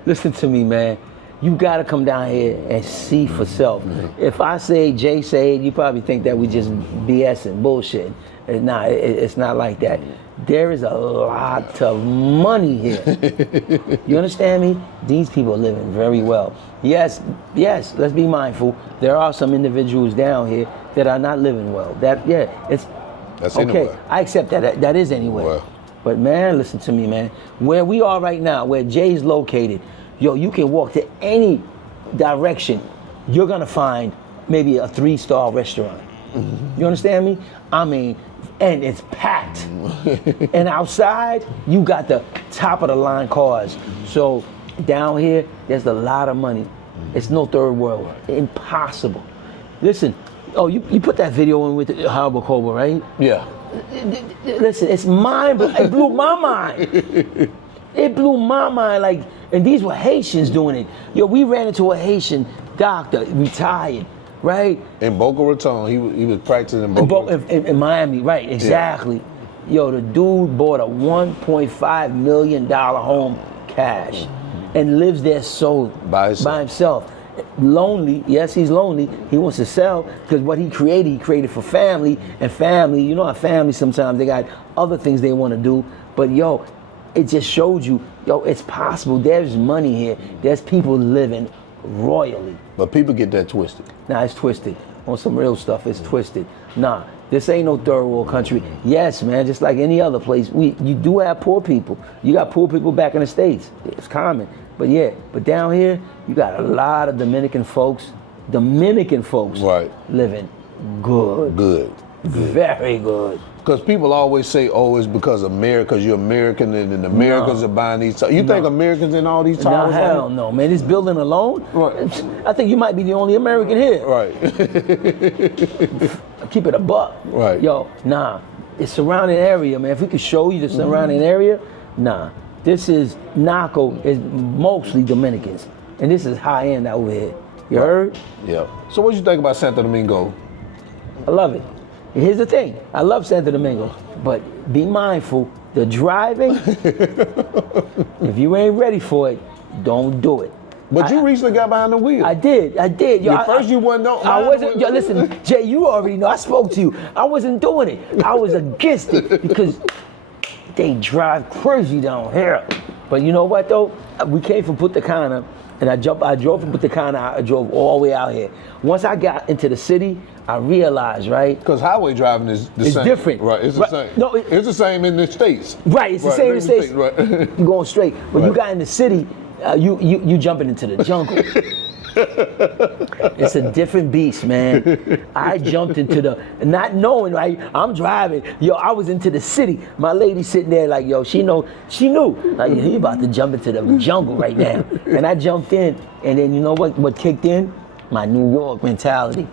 Listen to me, man. You gotta come down here and see for self. If I say Jay say it, you probably think that we just BSing, bullshit. It's not like that. There is a lot of money here. You understand me? These people are living very well. Yes, let's be mindful. There are some individuals down here that are not living well. That's okay. Anywhere. I accept that. That is anywhere. Well. But man, listen to me, man. Where we are right now, where Jay's located, you can walk to any direction. You're gonna find maybe a 3-star restaurant. You understand me? I mean, and it's packed. And outside, you got the top of the line cars. So down here, there's a lot of money. It's no third world. Impossible. Listen, you put that video in with Howard Cobra, right? Yeah. Listen, it's mind-blowing. It blew my mind. It blew my mind. And these were Haitians doing it. We ran into a Haitian doctor, retired, right? In Boca Raton, he was practicing in Boca Raton. In Miami, right, exactly. Yeah. The dude bought a $1.5 million home cash and lives there by himself. Lonely, yes, he's lonely. He wants to sell because what he created for family. And family, how family sometimes they got other things they want to do. But it just showed you, it's possible. There's money here. There's people living royally. But people get that twisted. Nah, it's twisted. On some real stuff, it's twisted. Nah, this ain't no third world country. Yes, man, just like any other place, you do have poor people. You got poor people back in the States. It's common. But down here, you got a lot of Dominican folks right. living good. Good. Very good. Because people always say, it's because you're American and Americans are buying these towers. You think Americans in all these towers? No, hell no, man. This building alone, right. I think you might be the only American here. Right. Keep it a buck. Right. It's surrounding area, man. If we could show you the surrounding area, This is Naco is mostly Dominicans. And this is high end over here. You heard? Yeah. So what do you think about Santo Domingo? I love it. Here's the thing, I love Santo Domingo, but be mindful, the driving, if you ain't ready for it, don't do it. But you recently got behind the wheel. I did. Yo, At first you wasn't on. I wasn't. Yo, listen, Jay, you already know. I spoke to you. I wasn't doing it. I was against it because they drive crazy down here. But you know what though? We came from Punta Cana, and I drove from Punta Cana. I drove all the way out here. Once I got into the city, I realized, right? Because highway driving is the same. It's different. Right, it's the same. No, it's the same in the States. Right, it's the same in the States. Right. You're going straight. When you got in the city, you jumping into the jungle. It's a different beast, man. I jumped into the, not knowing, right? I'm driving. Yo, I was into the city. My lady sitting there like, yo, she knew. Like, he about to jump into the jungle right now. And I jumped in, and then you know what kicked in? My New York mentality.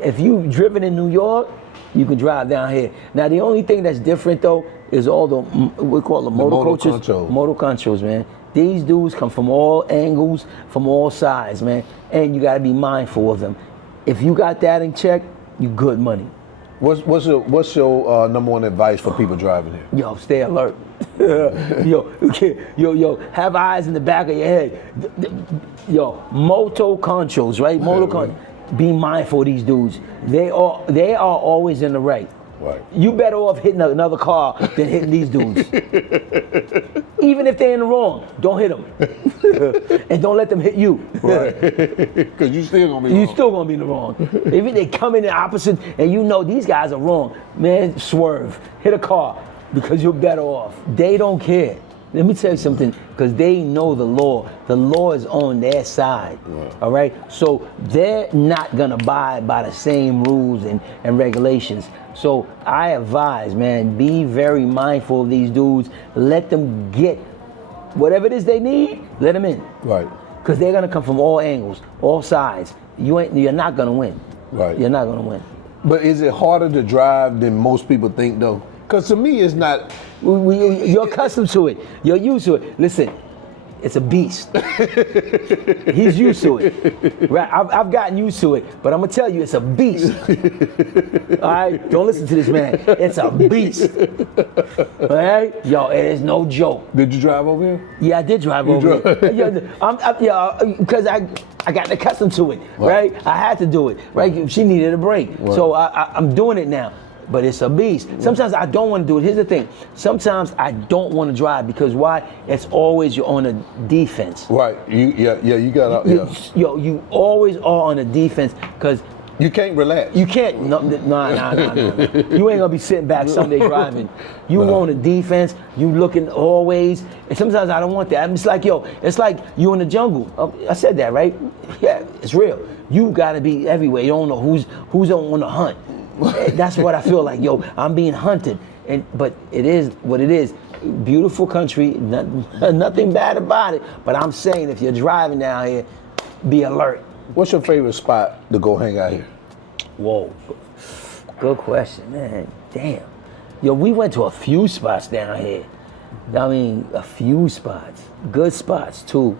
If you driven in New York, you can drive down here. Now, the only thing that's different, though, is all the, we call them motor coaches. Motor controls, man. These dudes come from all angles, from all sides, man. And you got to be mindful of them. If you got that in check, you good money. What's your number one advice for people driving here? Yo, stay alert. Yo, have eyes in the back of your head. Yo, motor controls, right? Motor controls. Be mindful of these dudes. They are always in the right. Right. You better off hitting another car than hitting these dudes. Even if they're in the wrong, don't hit them. And don't let them hit you. Right. Because you still gonna be wrong. You still gonna be in the wrong. If they come in the opposite and you know these guys are wrong, man, swerve. Hit a car because you're better off. They don't care. Let me tell you something, because they know the law. The law is on their side, all right? So they're not gonna abide by the same rules and regulations. So I advise, man, be very mindful of these dudes. Let them get whatever it is they need, let them in. Right. Because they're gonna come from all angles, all sides. You're not gonna win. Right. You're not gonna win. But is it harder to drive than most people think, though? Because to me, it's not. You're accustomed to it. You're used to it. Listen, it's a beast. He's used to it. Right? I've gotten used to it, but I'm gonna tell you, it's a beast. All right? Don't listen to this man. It's a beast. All right? Yo, it is no joke. Did you drive over here? Yeah, I did drive over here. Because I got accustomed to it, right? I had to do it, right? She needed a break, so I'm doing it now. But it's a beast. Sometimes I don't want to do it. Here's the thing. Sometimes I don't want to drive because why? It's always you're on a defense. Right. You got to. You always are on a defense because you can't relax. You can't. No. You ain't gonna be sitting back Sunday driving. You on a defense. You looking always. And sometimes I don't want that. It's like it's like you in the jungle. I said that right? Yeah, it's real. You gotta be everywhere. You don't know who's on the hunt. That's what I feel like, I'm being hunted. But it is what it is. Beautiful country, nothing bad about it. But I'm saying if you're driving down here, be alert. What's your favorite spot to go hang out here? Whoa, good question, man. Damn. We went to a few spots down here. I mean, a few spots. Good spots too.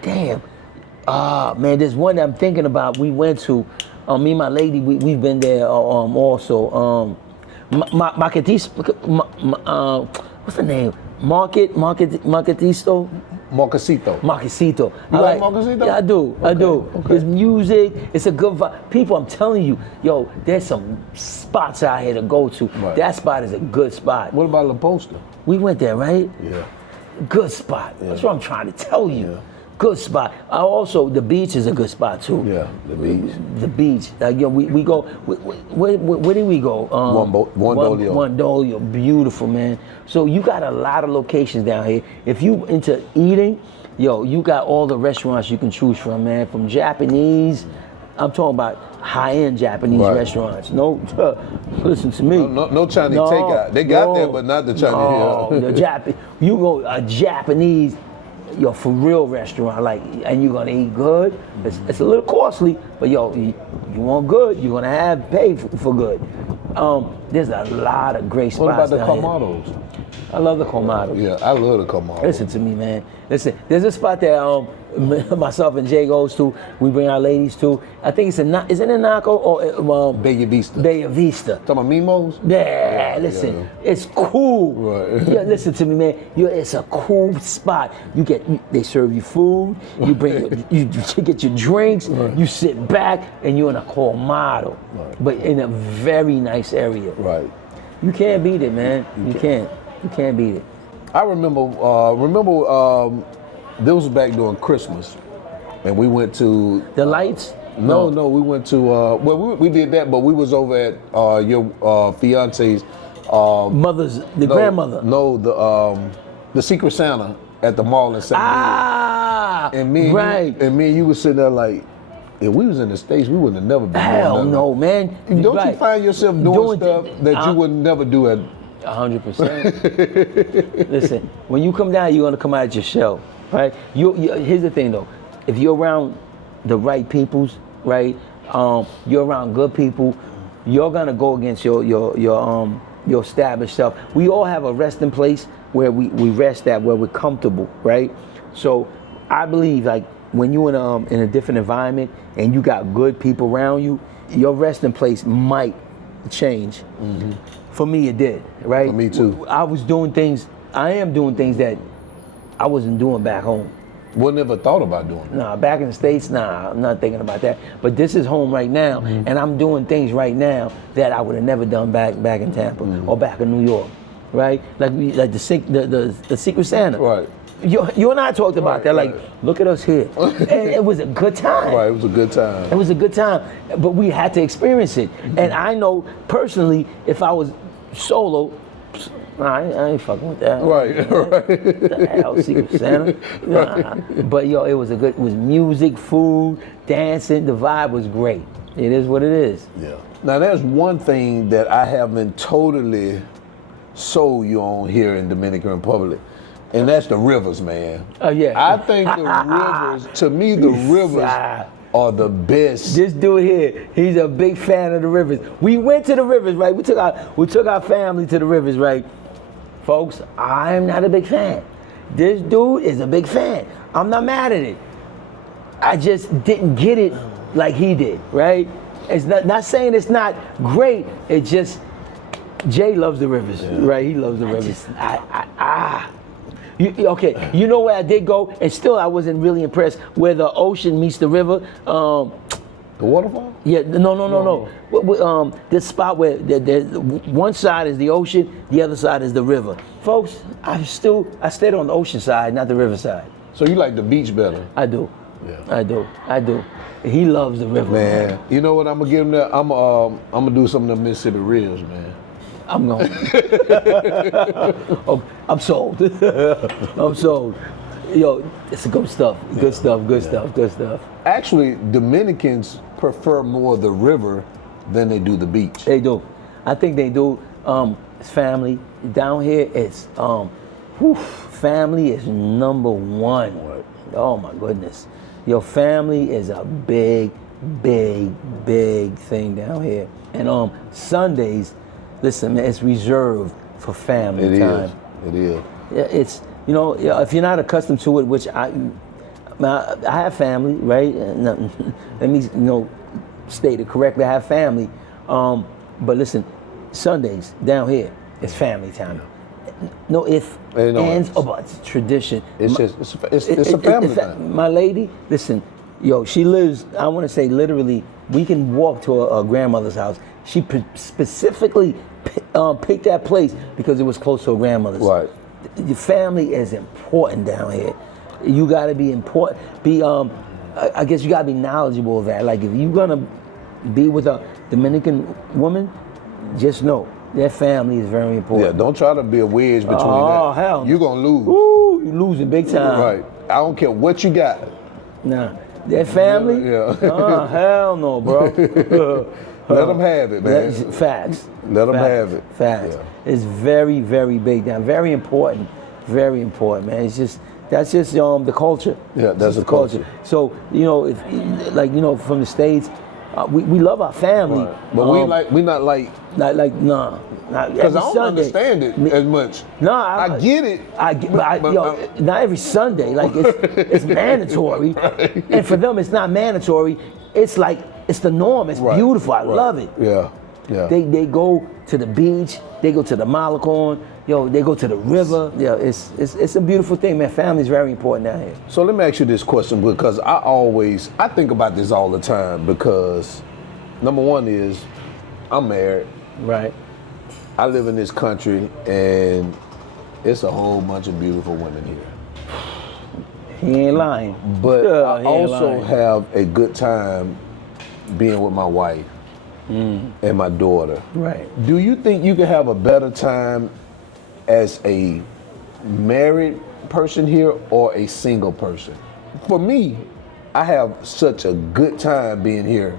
Damn. Man, there's one that I'm thinking about. We went to. Me and my lady, we've been there also. Marketisto, what's the name? Marketisto? Marketito. You like Marketito? Yeah, I do. Okay. I do. Okay. There's music. It's a good vibe. People, I'm telling you, there's some spots out here to go to. Right. That spot is a good spot. What about La Posta? We went there, right? Yeah. Good spot. Yeah. That's what I'm trying to tell you. Yeah. Good spot. Also, the beach is a good spot too. Yeah, the beach. The beach. We go. Where did we go? Wandolio. Beautiful, man. So you got a lot of locations down here. If you into eating, you got all the restaurants you can choose from, man. From Japanese, I'm talking about high-end Japanese restaurants. No, listen to me. No Chinese takeout. They got there, but not the Chinese. You go a Japanese. For real restaurant, and you're gonna eat good. It's a little costly, but you want good, you're gonna pay for good. There's a lot of great spots. What about the Colmados? I love the Colmados. Yeah, I love the Colmados. Listen to me, man. Listen, there's a spot there. Myself and Jay goes to. We bring our ladies to. I think is it a Naco or Bella Vista? Bella Vista. Talking about Mimos? Yeah, listen, it's cool. Right. Yeah, listen to me, man. It's a cool spot. They serve you food. You bring, you get your drinks. Right. You sit back, and you're in a Colmado, but in a very nice area. Right. You can't beat it, man. You can't beat it. I remember. This was back during Christmas, and we went to The lights. No, we went to. Well, we did that, but we was over at your fiance's grandmother. No, the Secret Santa at the mall in St. And me, and you was sitting there like, if we was in the States, we would have never been. Hell no, man. Don't you find yourself doing stuff that you would never do at? 100%. Listen, when you come down, you're gonna come out at your shell, right? Here's the thing though, if you're around the right peoples, right? You're around good people. You're gonna go against your established self. We all have a resting place where we rest at, where we're comfortable, right? So I believe like when you're in a different environment and you got good people around you, your resting place might change. Mm-hmm. For me, it did, right? For me too. I am doing things that I wasn't doing back home. Would never thought about doing it. Nah, back in the States, nah, I'm not thinking about that. But this is home right now, and I'm doing things right now that I would have never done back in Tampa or back in New York, right? Like the Secret Santa. Right. You and I talked about that. Like, look at us here, and it was a good time. Right, it was a good time. It was a good time, but we had to experience it. And I know personally, if I was solo, I ain't fucking with that. Right. The hell, Secret Santa. Nah. But it was music, food, dancing. The vibe was great. It is what it is. Yeah. Now there's one thing that I haven't totally sold you on here in Dominican Republic, and that's the rivers, man. Oh yeah. I think the rivers, to me, the rivers are the best. This dude here, he's a big fan of the rivers. We went to the rivers, right? We took our family to the rivers, right? Folks, I'm not a big fan. This dude is a big fan. I'm not mad at it. I just didn't get it like he did, right? It's not saying it's not great. It just, Jay loves the rivers, right? He loves the rivers. Okay, you know where I did go, and still I wasn't really impressed, where the ocean meets the river. The waterfall? Yeah, no. This spot where one side is the ocean, the other side is the river. Folks, I stayed on the ocean side, not the river side. So you like the beach better? I do. Yeah. I do. He loves the river. Man, you know what I'm gonna give him there? I'm gonna do some of the Mississippi Reels, man. I'm going. Oh, I'm sold. I'm sold. Yo, it's good stuff. Good stuff. Actually, Dominicans prefer more the river than they do the beach. They do. I think they do. It's family. Down here, it's family is number one. Oh my goodness. Your family is a big thing down here. And Sundays, listen, man, it's reserved for family time. It is. Yeah, it's, if you're not accustomed to it, which I have family, right? Let me, state it correctly. I have family, but listen, Sundays down here, it's family time. No if, ands, or buts. Tradition. It's a family time. My lady, listen, she lives, I want to say literally, we can walk to a grandmother's house. She specifically picked that place because it was close to her grandmother's. Right. Your family is important down here. You got to be important. I guess you got to be knowledgeable of that. Like if you're gonna be with a Dominican woman, just know their family is very important. Yeah, don't try to be a wedge between that. Oh hell, you're gonna lose. Ooh, you're losing big time. Right. I don't care what you got. Nah, their family. Yeah. Oh hell no, bro. Let them have it, man. Facts. Let them have it. Facts. Yeah. It's very big now. Very important, man. That's just the culture. Yeah, that's the culture. So if from the States, We love our family. Right. But we not like. Nah. Because I don't understand it as much. No, I get it. Not every Sunday. Like it's mandatory, Right. and for them it's not mandatory. It's like it's the norm. It's beautiful. I love it. Yeah. They go to the beach. They go to the Malacon. They go to the river. It's a beautiful thing, man. Family is very important down here. So let me ask you this question, because I think about this all the time, because number one is I'm married. Right. I live in this country and it's a whole bunch of beautiful women here. He ain't lying. But I also have a good time being with my wife and my daughter. Right. Do you think you can have a better time as a married person here or a single person? For me, I have such a good time being here,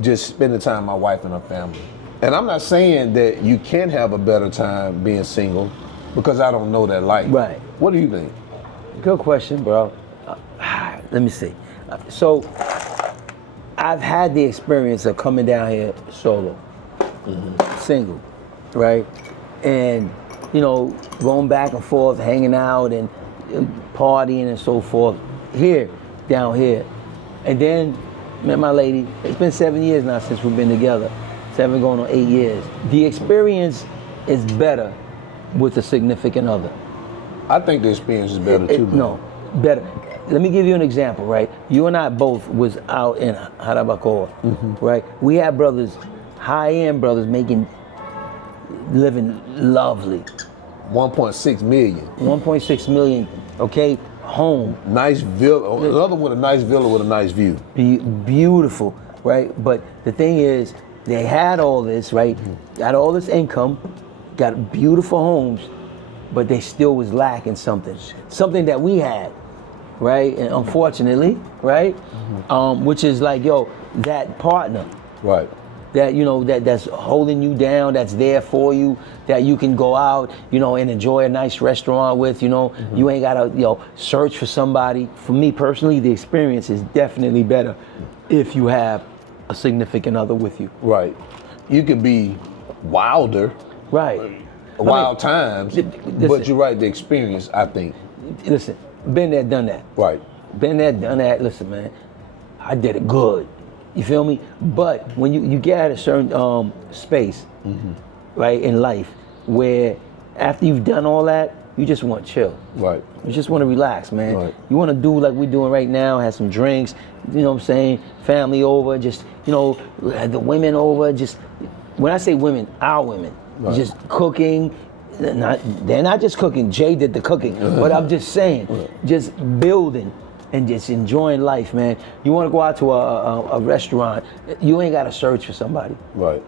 just spending time with my wife and her family. And I'm not saying that you can have a better time being single, because I don't know that life. Right. What do you think? Good question, bro. Let me see. So, I've had the experience of coming down here solo, single, right? And, going back and forth, hanging out and partying and so forth down here. And then met my lady. It's been 7 years now since we've been together. 7 going on 8 years. The experience is better with a significant other. I think the experience is better too. No, better. Let me give you an example, right? You and I both was out in Jarabacoa, right? We had brothers, high-end brothers, living lovely. 1.6 million. 1.6 million, okay? Home. Nice villa. Another with a nice villa with a nice view. Beautiful, right? But the thing is, they had all this, right? Got all this income, got beautiful homes, but they still was lacking something that we had, right? And unfortunately, right? Which is like, that partner, right? That that's holding you down, that's there for you, that you can go out, and enjoy a nice restaurant with, you ain't gotta, search for somebody. For me personally, the experience is definitely better if you have a significant other with you. Right. You can be wilder. Right. Wild times, but you're right, the experience, I think. Listen, been there, done that. Right. Been there, done that. Listen, man, I did it good. You feel me? But when you get at a certain space, right, in life, where after you've done all that, you just want to chill. Right. You just want to relax, man. Right. You want to do like we're doing right now, have some drinks, you know what I'm saying? Family over, just, the women over, just, when I say women, our women. Right. Just cooking, they're not just cooking, Jay did the cooking, but I'm just saying, just building and just enjoying life, man. You want to go out to a restaurant, you ain't got to search for somebody. Right.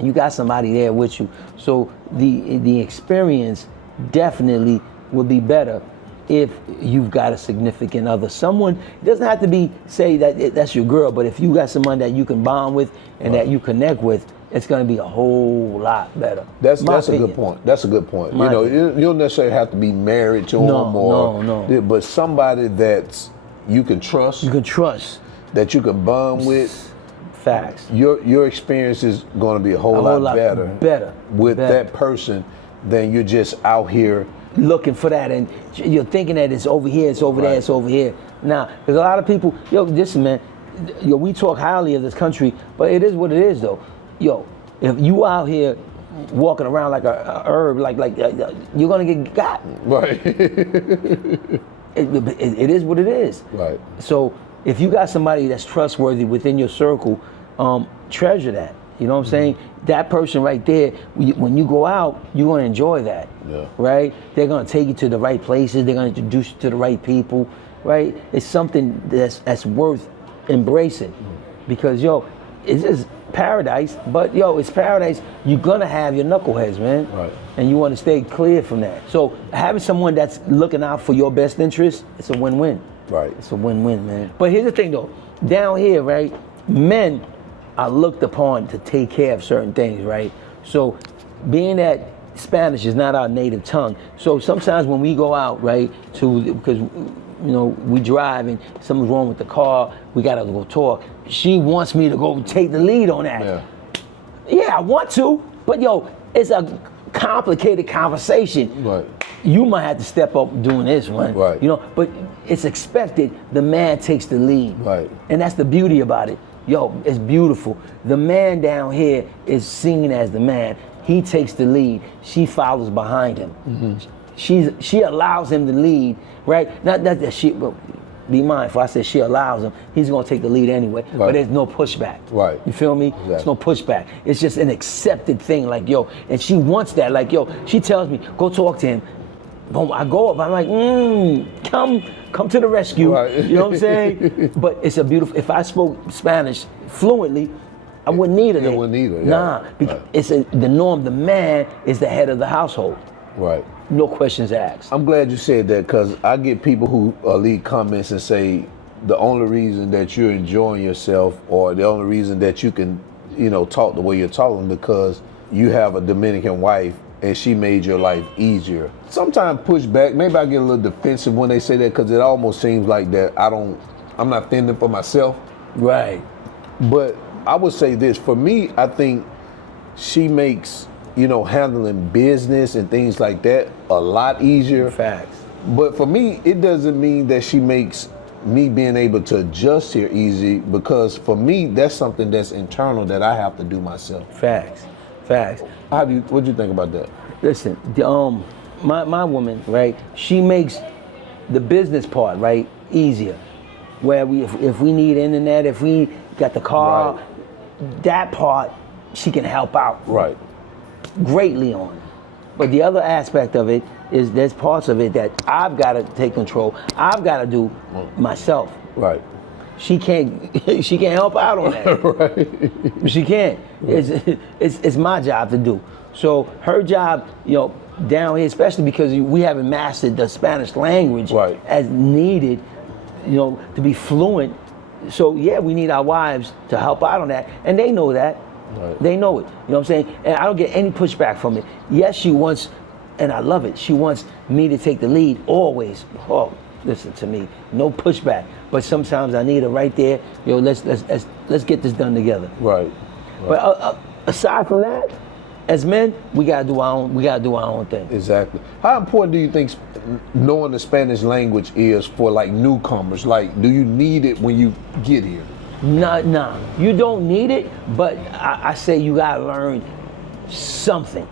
You got somebody there with you. So the experience definitely will be better if you've got a significant other. Someone, it doesn't have to be, say that's your girl, but if you got someone that you can bond with and that you connect with, it's going to be a whole lot better. That's a good point. That's a good point. You don't necessarily have to be married to them No. But somebody that you can trust. You can trust. That you can bond with. Facts. Your experience is going to be a whole lot better with that person than you're just out here looking for that, and you're thinking that it's over here, it's over there, it's over here. Now, there's a lot of people, listen, man, we talk highly of this country, but it is what it is, though. If you out here walking around like a herb, like you're gonna get got. Right. It is what it is. Right. So if you got somebody that's trustworthy within your circle, treasure that. You know what I'm saying? That person right there, when you go out, you're gonna enjoy that. Yeah. Right? They're gonna take you to the right places. They're gonna introduce you to the right people. Right? It's something that's worth embracing, because it's just paradise. But it's paradise. You're gonna have your knuckleheads, man. Right. And you want to stay clear from that. So having someone that's looking out for your best interest, it's a win-win. Right. It's a win-win, man. But here's the thing, though. Down here, right, men are looked upon to take care of certain things, right? So being that Spanish is not our native tongue, so sometimes when we go out, right, because we drive and something's wrong with the car, we gotta go talk. She wants me to go take the lead on that. Yeah, I want to, but it's a complicated conversation. Right. You might have to step up doing this one. Right. But it's expected the man takes the lead. Right. And that's the beauty about it. It's beautiful. The man down here is seen as the man. He takes the lead. She follows behind him. Mm-hmm. She allows him to lead, right? Not that she, but be mindful. I said she allows him. He's gonna take the lead anyway. Right. But there's no pushback. Right. You feel me? Exactly. There's no pushback. It's just an accepted thing. Like and she wants that. Like she tells me, go talk to him. Boom, I go up. I'm like, come to the rescue. Right. You know what I'm saying? But it's a beautiful. If I spoke Spanish fluently, I wouldn't need it. You wouldn't need it. Nah, because it's the norm. The man is the head of the household. Right. No questions asked. I'm glad you said that, because I get people who leave comments and say the only reason that you're enjoying yourself, or the only reason that you can, talk the way you're talking, because you have a Dominican wife and she made your life easier. Sometimes push back. Maybe I get a little defensive when they say that, because it almost seems like that I'm not fending for myself. Right. But I would say this, for me, I think she makes, handling business and things like that a lot easier. Facts. But for me, it doesn't mean that she makes me being able to adjust here easy, because for me, that's something that's internal that I have to do myself. Facts. What do you think about that? Listen, my woman, right? She makes the business part, right, easier. Where if we need internet, if we got the car, right, that part she can help out. Right. Greatly on. But the other aspect of it is there's parts of it that I've got to take control. I've got to do myself. Right. She can't help out on that. Right. She can't. Right. It's my job to do. So her job, down here, especially because we haven't mastered the Spanish language, right, as needed, to be fluent. So yeah, we need our wives to help out on that, and they know that. Right. They know it. You know what I'm saying? And I don't get any pushback from it. Yes, she wants, and I love it, she wants me to take the lead always. Oh, listen to me. No pushback. But sometimes I need her right there. Let's get this done together. Right. But aside from that, as men, we gotta do our own thing. Exactly. How important do you think knowing the Spanish language is for like newcomers? Like, do you need it when you get here? Nah, you don't need it, but I say you gotta learn something.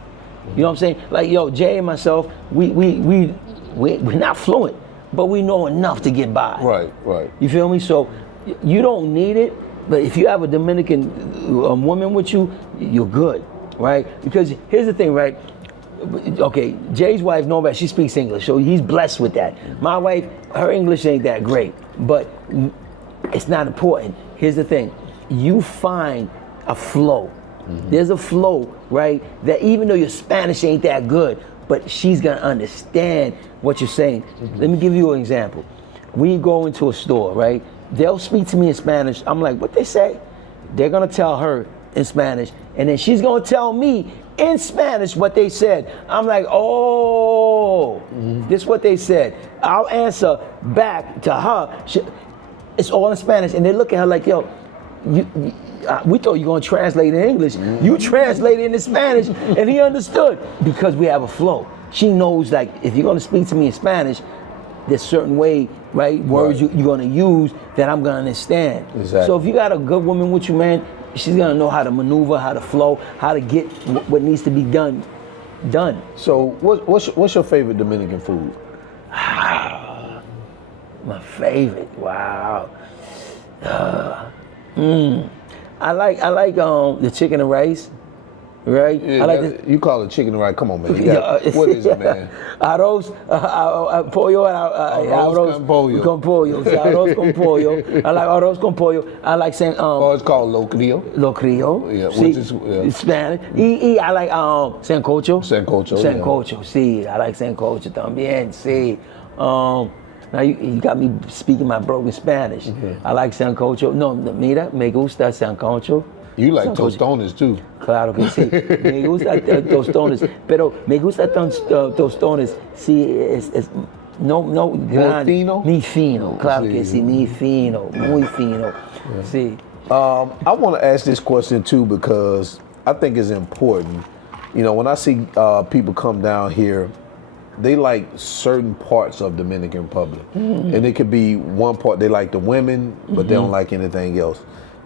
You know what I'm saying? Like Jay and myself, we're not fluent, but we know enough to get by. Right. You feel me? So you don't need it, but if you have a Dominican woman with you, you're good, right? Because here's the thing, right? Okay, Jay's wife, Norma, she speaks English, so he's blessed with that. My wife, her English ain't that great, but it's not important. Here's the thing, you find a flow. Mm-hmm. There's a flow, right? That even though your Spanish ain't that good, but she's gonna understand what you're saying. Mm-hmm. Let me give you an example. We go into a store, right? They'll speak to me in Spanish. I'm like, what they say? They're gonna tell her in Spanish, and then she's gonna tell me in Spanish what they said. I'm like, oh, this is what they said. I'll answer back to her. It's all in Spanish, and they look at her like, yo, we thought you were gonna translate in English. You translated into Spanish, and he understood, because we have a flow. She knows, like, if you're gonna speak to me in Spanish, there's certain way, right, words you're gonna use that I'm gonna understand. Exactly. So if you got a good woman with you, man, she's gonna know how to maneuver, how to flow, how to get what needs to be done. So what's your favorite Dominican food? My favorite, wow. I like the chicken and rice, right? Yeah, I like you call it chicken and rice. Come on, man. What is it, man? Arroz, pollo, arroz con pollo. Arroz con pollo. I like arroz con pollo. I like saying it's called lo criollo. Lo criollo. Yeah, which is Spanish. I like sancocho. Sancocho. Sí, I like sancocho también. Sí. Now you got me speaking my broken Spanish. Mm-hmm. I like sancocho. No, mira, me gusta sancocho. You like sancocho. Tostones too. Claro que sí. Me gusta tostones, pero me gusta tostones. Sí, No, Muy fino? Mi fino, claro Sí. que sí, mi fino, muy fino. Sí. I want to ask this question too because I think it's important. You know, when I see people come down here, they like certain parts of Dominican Republic, and it could be one part they like the women, but they don't like anything else.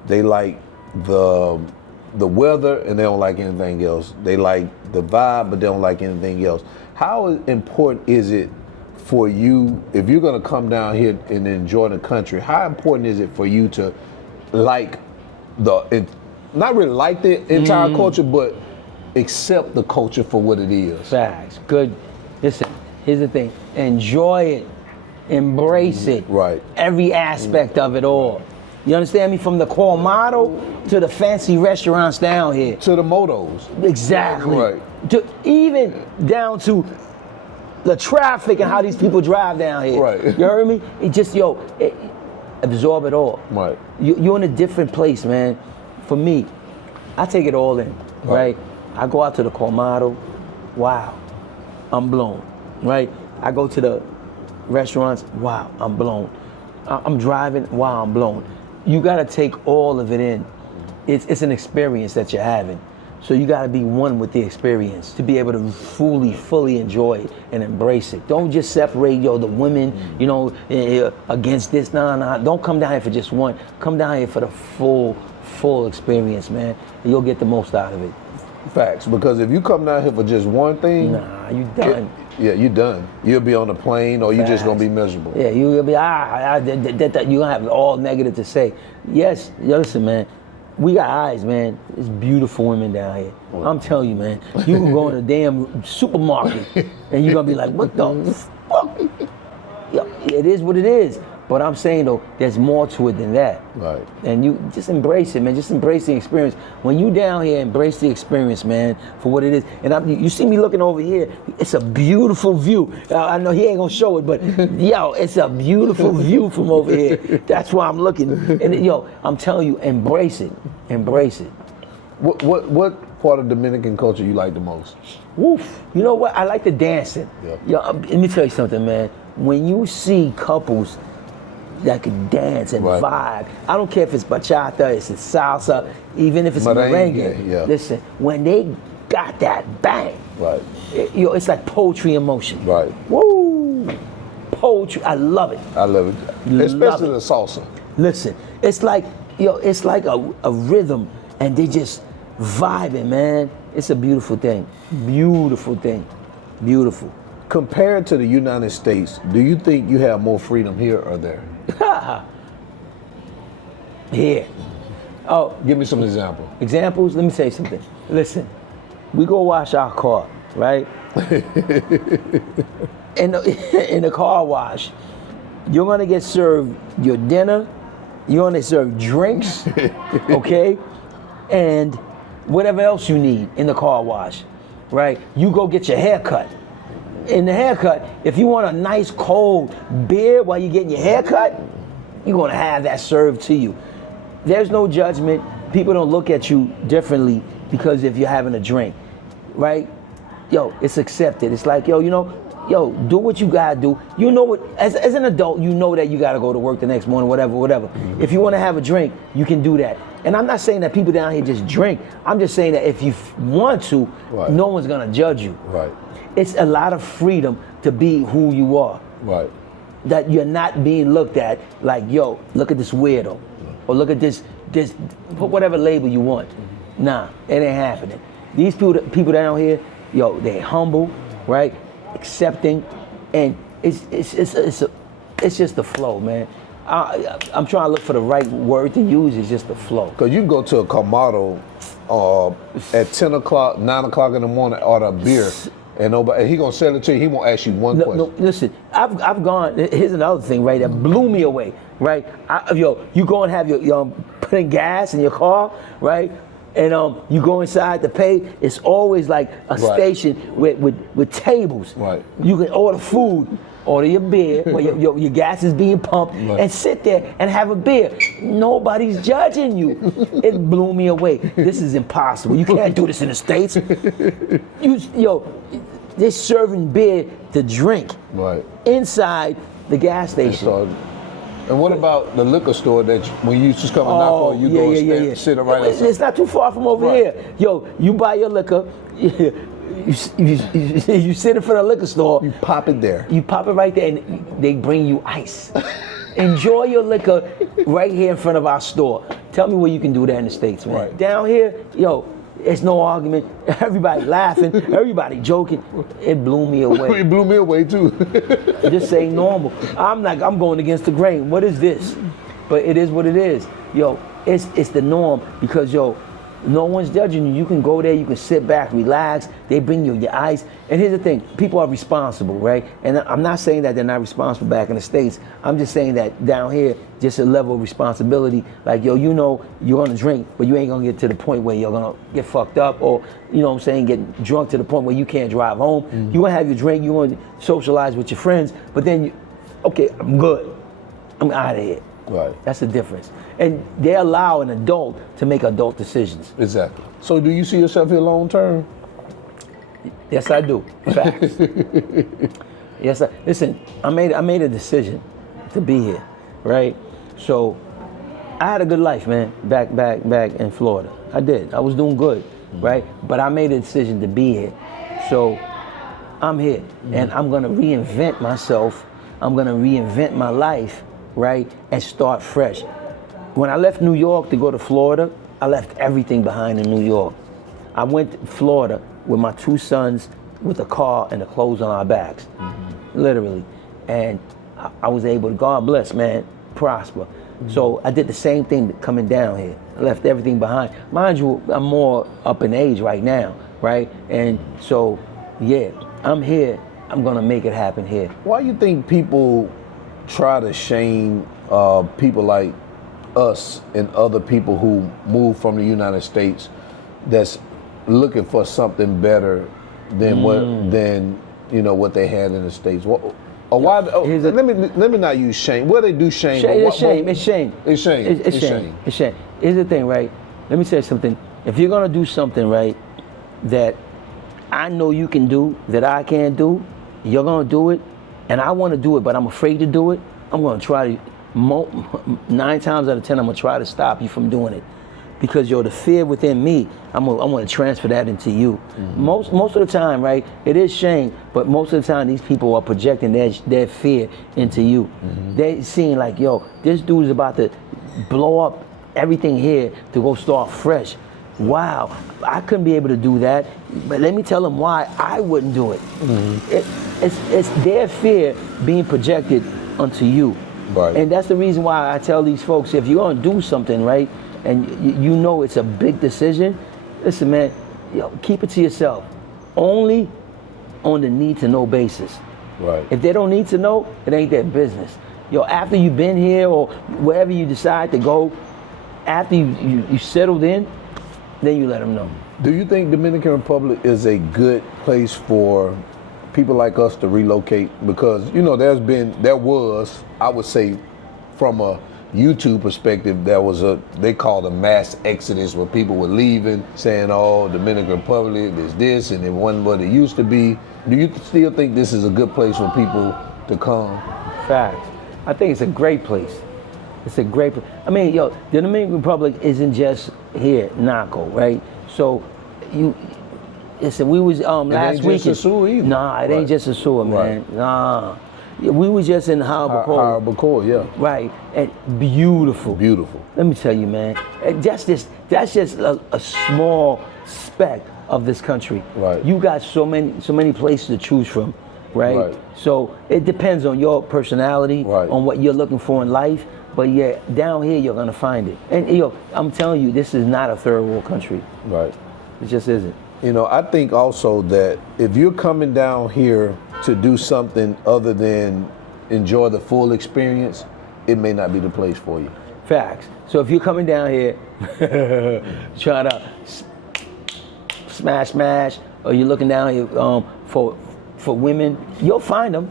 They like the weather, and they don't like anything else. They like the vibe, but they don't like anything else. How important is it for you, if you're going to come down here and enjoy the country, how important is it for you to like not really like the entire culture, but accept the culture for what it is? Facts. Good. Listen, here's the thing. Enjoy it. Embrace it. Right. Every aspect of it all. You understand me? From the Colmado to the fancy restaurants down here. To the motos. Exactly. Right. To even down to the traffic and how these people drive down here. Right. You heard me? It just, absorb it all. Right. You're in a different place, man. For me, I take it all in, right? I go out to the Colmado, wow, I'm blown, right? I go to the restaurants, wow, I'm blown. I'm driving, wow, I'm blown. You gotta take all of it in. It's an experience that you're having. So you gotta be one with the experience to be able to fully enjoy it and embrace it. Don't just separate, the women, against this. Nah. Don't come down here for just one. Come down here for the full experience, man. And you'll get the most out of it. Facts, because if you come down here for just one thing, nah, you done. You done. You'll be on the plane, or you just gonna be miserable. Yeah, you'll be you're gonna have all negative to say. Yes, listen, man. We got eyes, man. There's beautiful women down here. Wow. I'm telling you, man. You can go in a damn supermarket and you're gonna be like, what the fuck? Yeah, it is what it is. But I'm saying though, there's more to it than that. Right. And you just embrace it, man. Just embrace the experience. When you down here, embrace the experience, man, for what it is. And you see me looking over here. It's a beautiful view. I know he ain't gonna show it, but it's a beautiful view from over here. That's why I'm looking. And I'm telling you, embrace it. Embrace it. What part of Dominican culture you like the most? Woof. You know what? I like the dancing. Yeah. Let me tell you something, man. When you see couples that can dance and vibe. I don't care if it's bachata, it's salsa, even if it's merengue. Yeah. Listen, when they got that bang, right, it's like poetry in motion. Right. Woo! Poetry, I love it. I love it, especially the salsa. Listen, it's like a rhythm, and they just vibing, man. It's a beautiful thing. Beautiful thing. Beautiful. Compared to the United States, do you think you have more freedom here or there? Here. Oh, give me some examples. Examples? Let me say something. Listen, we go wash our car, right? in the car wash, you're gonna get served your dinner, you're gonna serve drinks, okay? And whatever else you need in the car wash, right? You go get your hair cut. In the haircut, if you want a nice cold beer while you're getting your hair cut, you're gonna have that served to you. There's no judgment. People don't look at you differently because if you're having a drink, right? It's accepted. It's like, do what you gotta do. You know what, as an adult, you know that you gotta go to work the next morning, whatever. Mm-hmm. If you wanna have a drink, you can do that. And I'm not saying that people down here just drink. I'm just saying that if you want to, no one's gonna judge you. Right. It's a lot of freedom to be who you are. Right. That you're not being looked at like, look at this weirdo. Or look at this, put whatever label you want. Nah, it ain't happening. These people down here, they're humble, right? Accepting, and it's just the flow, man. I'm trying to look for the right word to use. It's just the flow. Because you can go to a Colmado at 10 o'clock, 9 o'clock in the morning, order a beer. And he gonna sell it to you. He won't ask you one question. No, listen, I've gone. Here's another thing, right? That blew me away, right? You go and have your putting gas in your car, right? And you go inside to pay. It's always like a station with tables. Right. You can order food, order your beer, where your gas is being pumped, and sit there and have a beer. Nobody's judging you. It blew me away. This is impossible. You can't do this in the States. they're serving beer to drink Right. inside the gas station. And what about the liquor store that when you just come and knock on, you go and sit right outside? It's not too far from over here. Yo, you buy your liquor, you sit in front of the liquor store. You pop it there. You pop it right there, and they bring you ice. Enjoy your liquor right here in front of our store. Tell me where you can do that in the States, man. Right. Down here, yo, it's no argument. Everybody laughing, everybody joking. It blew me away. It blew me away too. This ain't normal. I'm going against the grain. What is this? But it is what it is. Yo, it's the norm because, yo, no one's judging you. You can go there, you can sit back, relax. They bring you your ice. And here's the thing, people are responsible, right? And I'm not saying that they're not responsible back in the States. I'm just saying that down here, just a level of responsibility. Like, yo, you know you're gonna drink, but you ain't gonna get to the point where you're gonna get fucked up or, you know what I'm saying, get drunk to the point where you can't drive home. Mm-hmm. You're gonna have your drink, you're gonna socialize with your friends, but then, okay, I'm good. I'm out of here. Right. That's the difference. And they allow an adult to make adult decisions. Exactly. So do you see yourself here long term? Yes, I do. Facts. Yes, listen, I made a decision to be here, right? So I had a good life, man, back in Florida. I did. I was doing good, right? But I made a decision to be here. So I'm here, and I'm gonna reinvent myself. I'm gonna reinvent my life, right? And start fresh. When I left New York to go to Florida, I left everything behind in New York. I went to Florida with my 2 sons with a car and the clothes on our backs, literally. And I was able to, God bless, man, prosper. So I did the same thing coming down here. I left everything behind. Mind you, I'm more up in age right now, right? And so, yeah, I'm here. I'm gonna make it happen here. Why do you think people try to shame people like us and other people who move from the United States that's looking for something better than what they had in the States? Why? Let me not use shame. Well, they do shame. It's shame. It's shame. It's shame. Here's the thing, right? Let me say something. If you're gonna do something, right, that I know you can do, that I can't do, you're gonna do it, and I want to do it, but I'm afraid to do it. I'm gonna try to. 9 times out of 10, I'm gonna try to stop you from doing it, because the fear within me, I'm gonna transfer that into you. Mm-hmm. Most of the time, right? It is shame, but most of the time, these people are projecting their fear into you. Mm-hmm. They seeing like, yo, this dude is about to blow up everything here to go start fresh. Wow, I couldn't be able to do that, but let me tell them why I wouldn't do it. Mm-hmm. It's their fear being projected onto you. Right. And that's the reason why I tell these folks, if you're gonna do something, right, and you know it's a big decision, listen, man, keep it to yourself. Only on the need to know basis. Right. If they don't need to know, it ain't their business. After you've been here or wherever you decide to go, after you settled in, then you let them know. Do you think Dominican Republic is a good place for people like us to relocate? Because there was, I would say, from a YouTube perspective, they called a mass exodus where people were leaving, saying, oh, Dominican Republic is this and it wasn't what it used to be. Do you still think this is a good place for people to come? Facts. I think it's a great place. It's a great place. I mean, the Dominican Republic isn't just here, Naco, right? So listen, we was last week. It ain't just a sewer either. Nah, it ain't just a sewer, man. Right. Nah. We was just in Harabacoa, yeah. Right, and beautiful. Beautiful. Let me tell you, man, that's just a small speck of this country. Right. You got so many places to choose from, right? So it depends on your personality, on what you're looking for in life. But yeah, down here you're gonna find it. And I'm telling you, this is not a third world country. Right. It just isn't. I think also that if you're coming down here to do something other than enjoy the full experience, it may not be the place for you. Facts. So if you're coming down here trying to smash, or you're looking down here for women, you'll find them.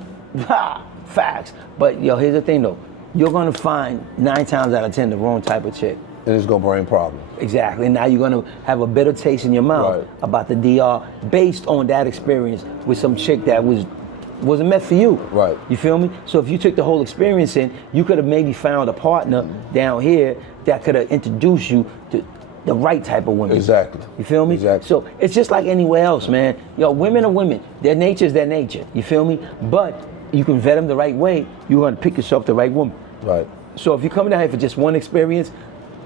Facts. But here's the thing though. You're gonna find 9 times out of 10 the wrong type of chick. And it's gonna bring problems. Exactly. And now you're gonna have a bitter taste in your mouth about the DR based on that experience with some chick that wasn't meant for you. Right. You feel me? So if you took the whole experience in, you could have maybe found a partner down here that could have introduced you to the right type of women. Exactly. You feel me? Exactly. So it's just like anywhere else, man. Yo, women are women. Their nature is their nature. You feel me? But you can vet them the right way. You're gonna pick yourself the right woman. Right. So if you're coming down here for just one experience,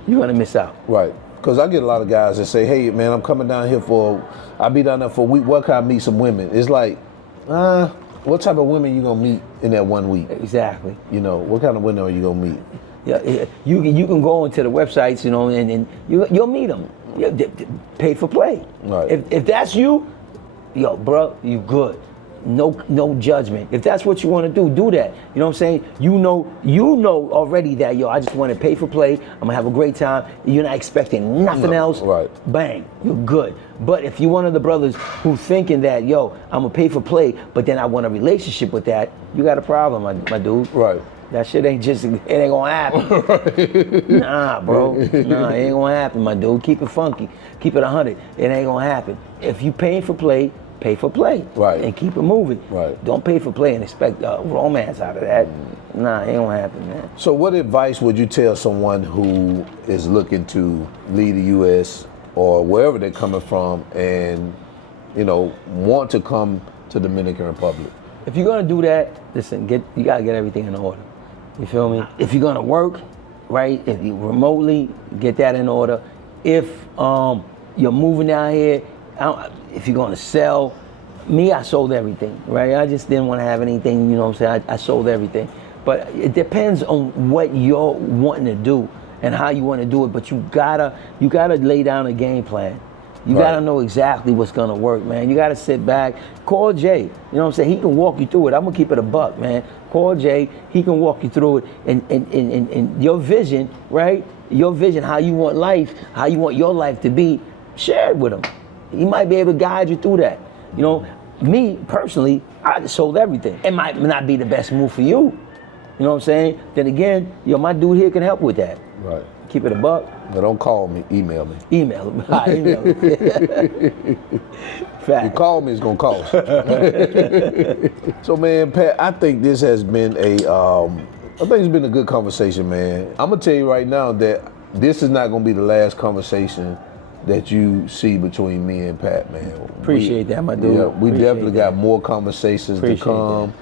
you're gonna miss out. Right. Because I get a lot of guys that say, hey, man, I'm coming down here I'll be down there for a week. What can I meet some women? It's like, what type of women you gonna meet in that 1 week? Exactly. You know, what kind of women are you gonna meet? Yeah, you can go into the websites, you know, and you'll meet them. Pay for play. Right. If that's you, yo, bro, you good. No judgment. If that's what you want to do that. You know what I'm saying? You know already that, yo, I just want to pay for play. I'm gonna have a great time. You're not expecting nothing else. Right. Bang, you're good. But if you're one of the brothers who thinking that, yo, I'm gonna pay for play, but then I want a relationship with that, you got a problem, my dude. Right. That shit ain't gonna happen. Nah, bro. Nah, it ain't gonna happen, my dude. Keep it funky. Keep it 100. It ain't gonna happen. If you paying for play, pay for play. Right. And keep it moving. Right. Don't pay for play and expect romance out of that. Nah, it ain't gonna happen, man. So what advice would you tell someone who is looking to leave the U.S. or wherever they're coming from and, you know, want to come to Dominican Republic? If you're gonna do that, listen, you gotta get everything in order. You feel me? If you're gonna work, right, if you remotely, get that in order. If you're moving down here, if you're gonna sell, I sold everything, right? I just didn't want to have anything, you know what I'm saying? I sold everything. But it depends on what you're wanting to do and how you want to do it, but you gotta lay down a game plan. You gotta know exactly what's gonna work, man. You gotta sit back, call Jay. You know what I'm saying? He can walk you through it. I'm gonna keep it a buck, man. Call Jay, he can walk you through it. And your vision, right? Your vision, how you want life, how you want your life to be, share it with him. He might be able to guide you through that. You know, me personally, I just sold everything. It might not be the best move for you. You know what I'm saying? Then again, yo, my dude here can help with that. Right. Keep it a buck. Now don't call me, email me. Email him. Email him. You call me, it's gonna cost. So man, Pat, I think this has been a good conversation, man. I'm gonna tell you right now that this is not gonna be the last conversation that you see between me and Pat, man. Appreciate that, my dude. Yeah, we definitely got more conversations to come.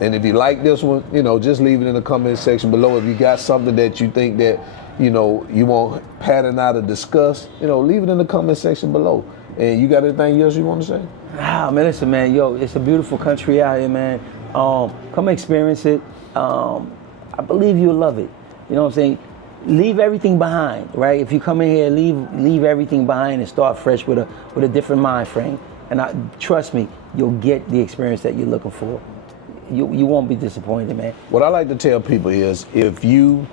And if you like this one, you know, just leave it in the comment section below. If you got something that you think that, you know, you want Pat and I to discuss, you know, leave it in the comment section below. And you got anything else you want to say? Man, listen, man, yo, it's a beautiful country out here, man. Come experience it. I believe you'll love it. You know what I'm saying? Leave everything behind, right? If you come in here, leave everything behind and start fresh with a different mind frame. And trust me, you'll get the experience that you're looking for. You won't be disappointed, man. What I like to tell people is if you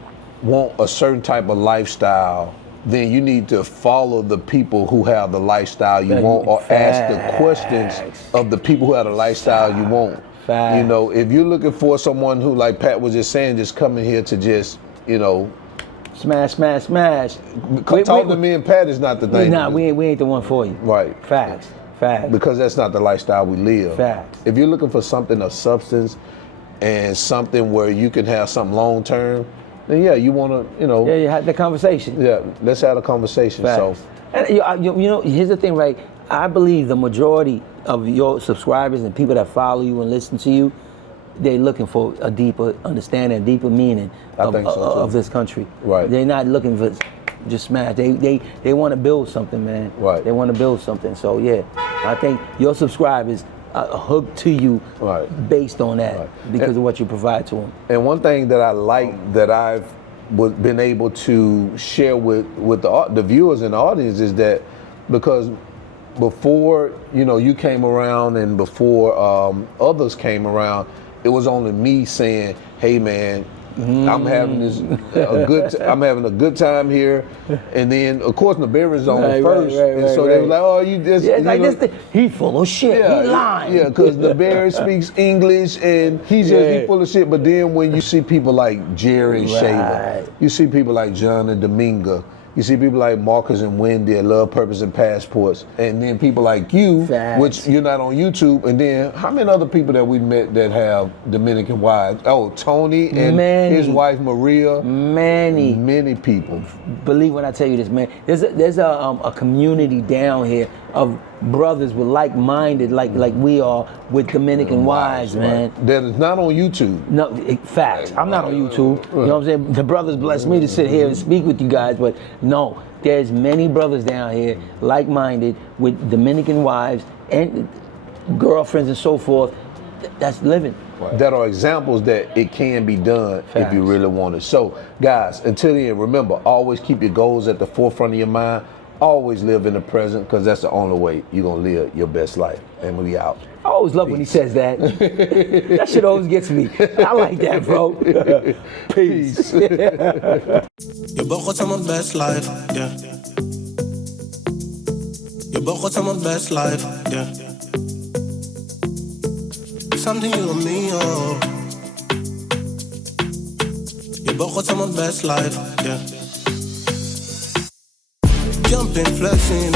want a certain type of lifestyle, then you need to follow the people who have the lifestyle you want, or ask the questions of the people who have the lifestyle you want. Facts. You know, if you're looking for someone who, like Pat was just saying, just coming here to just, you know, smash. Talking to me and Pat is not the thing. Nah, we ain't the one for you. Right. Facts. Because that's not the lifestyle we live. Facts. If you're looking for something of substance and something where you can have something long term, then yeah, you want to, you know. Yeah, you had the conversation. Yeah, let's have a conversation. Facts. So, and you know, here's the thing, right? I believe the majority of your subscribers and people that follow you and listen to you, they're looking for a deeper understanding, a deeper meaning of this country. Right. They're not looking for just smash. They want to build something, man. Right. They want to build something. So yeah, I think your subscribers are hooked to you based on that because of what you provide to them. And one thing that I like that I've been able to share with the viewers and the audience is that because before, you know, you came around and before others came around, it was only me saying, hey man, I'm having I'm having a good time here, and then of course the Barry's on first, and so they was like, oh, you just he full of shit. He lying. Yeah, because the Barry speaks English and he full of shit. But then when you see people like Jerry and Shayla, you see people like John and Domingo. You see people like Marcus and Wendy at Love, Purpose, and Passports. And then people like you, which you're not on YouTube. And then how many other people that we met that have Dominican wives? Oh, Tony and his wife Maria. Many people. Believe when I tell you this, man. There's a community down here of brothers with like-minded, like we are, with Dominican wives, man. That is not on YouTube. No, facts. I'm not on YouTube. You know what I'm saying? The brothers blessed me to sit here and speak with you guys, but no, there's many brothers down here like-minded with Dominican wives and girlfriends and so forth. That's living. That are examples that it can be done if you really want it. So, guys, until then, remember, always keep your goals at the forefront of your mind. Always live in the present, because that's the only way you're going to live your best life. And we out. I always love when he says that. That shit always gets me. I like that, bro. Peace. Je begon to my best life, yeah. Je begon to my best life, yeah. Something you and me, oh. Je begon to my best life, yeah. Jumping, flexing,